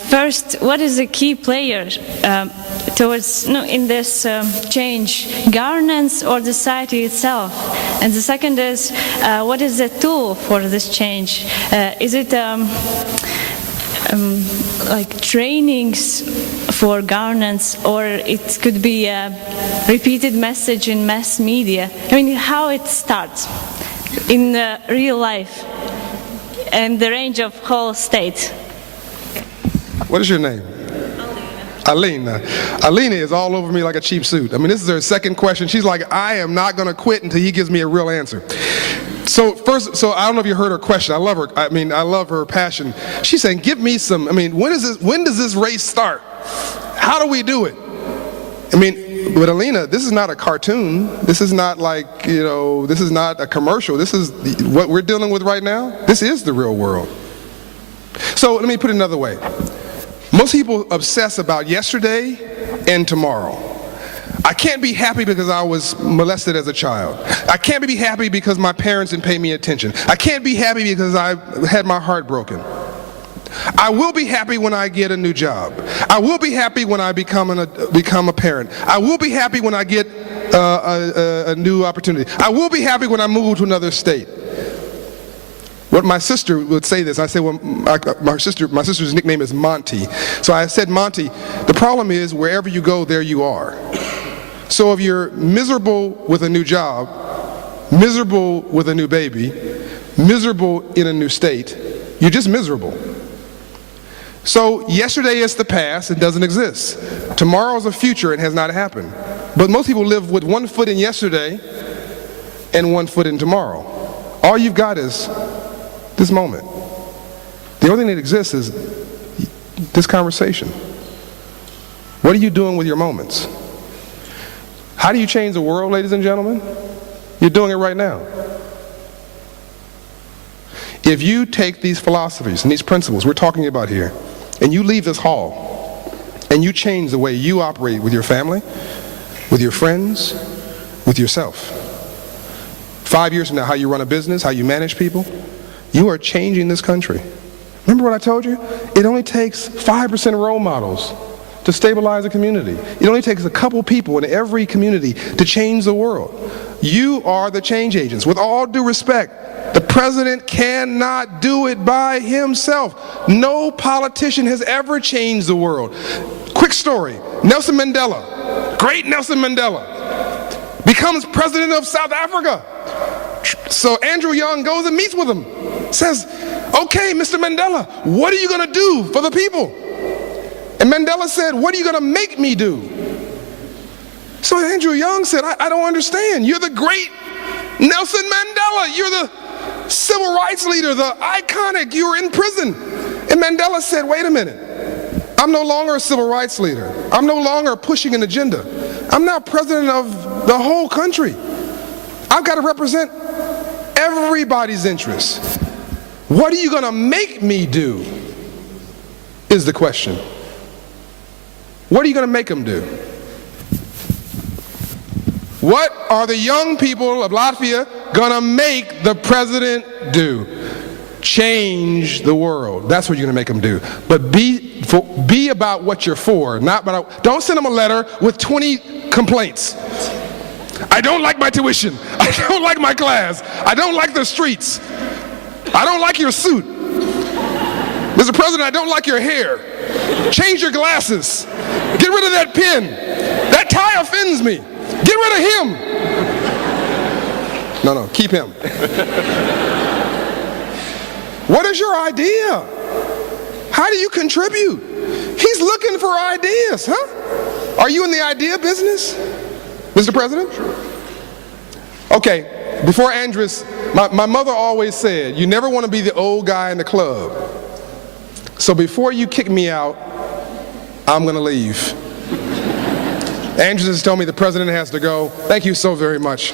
First, what is the key player towards in this change, governance or the society itself? And the second is, what is the tool for this change? Is it like trainings for governance, or it could be a repeated message in mass media? I mean, how it starts in real life and the range of whole state. What is your name? Alina. Alina is all over me like a cheap suit. I mean, this is her second question. She's like, I am not going to quit until he gives me a real answer. So I don't know if you heard her question. I love her. I mean, I love her passion. She's saying, give me some. I mean, when does this race start? How do we do it? I mean, but Alina, this is not a cartoon. This is not like, this is not a commercial. This is what we're dealing with right now. This is the real world. So let me put it another way. Most people obsess about yesterday and tomorrow. I can't be happy because I was molested as a child. I can't be happy because my parents didn't pay me attention. I can't be happy because I had my heart broken. I will be happy when I get a new job. I will be happy when I become a parent. I will be happy when I get a new opportunity. I will be happy when I move to another state. What my sister would say this, I say, well, my sister's nickname is Monty. So I said, Monty, the problem is wherever you go, there you are. So if you're miserable with a new job, miserable with a new baby, miserable in a new state, you're just miserable. So yesterday is the past, it doesn't exist. Tomorrow's a future, it has not happened. But most people live with 1 foot in yesterday and 1 foot in tomorrow. All you've got is this moment. The only thing that exists is this conversation. What are you doing with your moments? How do you change the world, ladies and gentlemen? You're doing it right now. If you take these philosophies and these principles we're talking about here, and you leave this hall, and you change the way you operate with your family, with your friends, with yourself. 5 years from now, how you run a business, how you manage people, you are changing this country. Remember what I told you? It only takes 5% role models to stabilize a community. It only takes a couple people in every community to change the world. You are the change agents. With all due respect, the president cannot do it by himself. No politician has ever changed the world. Quick story, Nelson Mandela, great Nelson Mandela, becomes president of South Africa. So Andrew Young goes and meets with him, says, okay, Mr. Mandela, what are you going to do for the people? And Mandela said, what are you going to make me do? So Andrew Young said, I don't understand. You're the great Nelson Mandela. You're the civil rights leader, the iconic. You were in prison. And Mandela said, wait a minute. I'm no longer a civil rights leader. I'm no longer pushing an agenda. I'm now president of the whole country. I've got to represent everybody's interests. What are you going to make me do is the question. What are you going to make them do? What are the young people of Latvia going to make the president do? Change the world. That's what you're going to make them do. But be about what you're for, not about. Don't send them a letter with 20 complaints. I don't like my tuition. I don't like my class. I don't like the streets. I don't like your suit. Mr. President, I don't like your hair. Change your glasses. Get rid of that pen. That tie offends me. Get rid of him. No, keep him. What is your idea? How do you contribute? He's looking for ideas, huh? Are you in the idea business, Mr. President? Okay, before Andres, my mother always said, you never want to be the old guy in the club. So before you kick me out, I'm going to leave. Andres has told me the president has to go. Thank you so very much.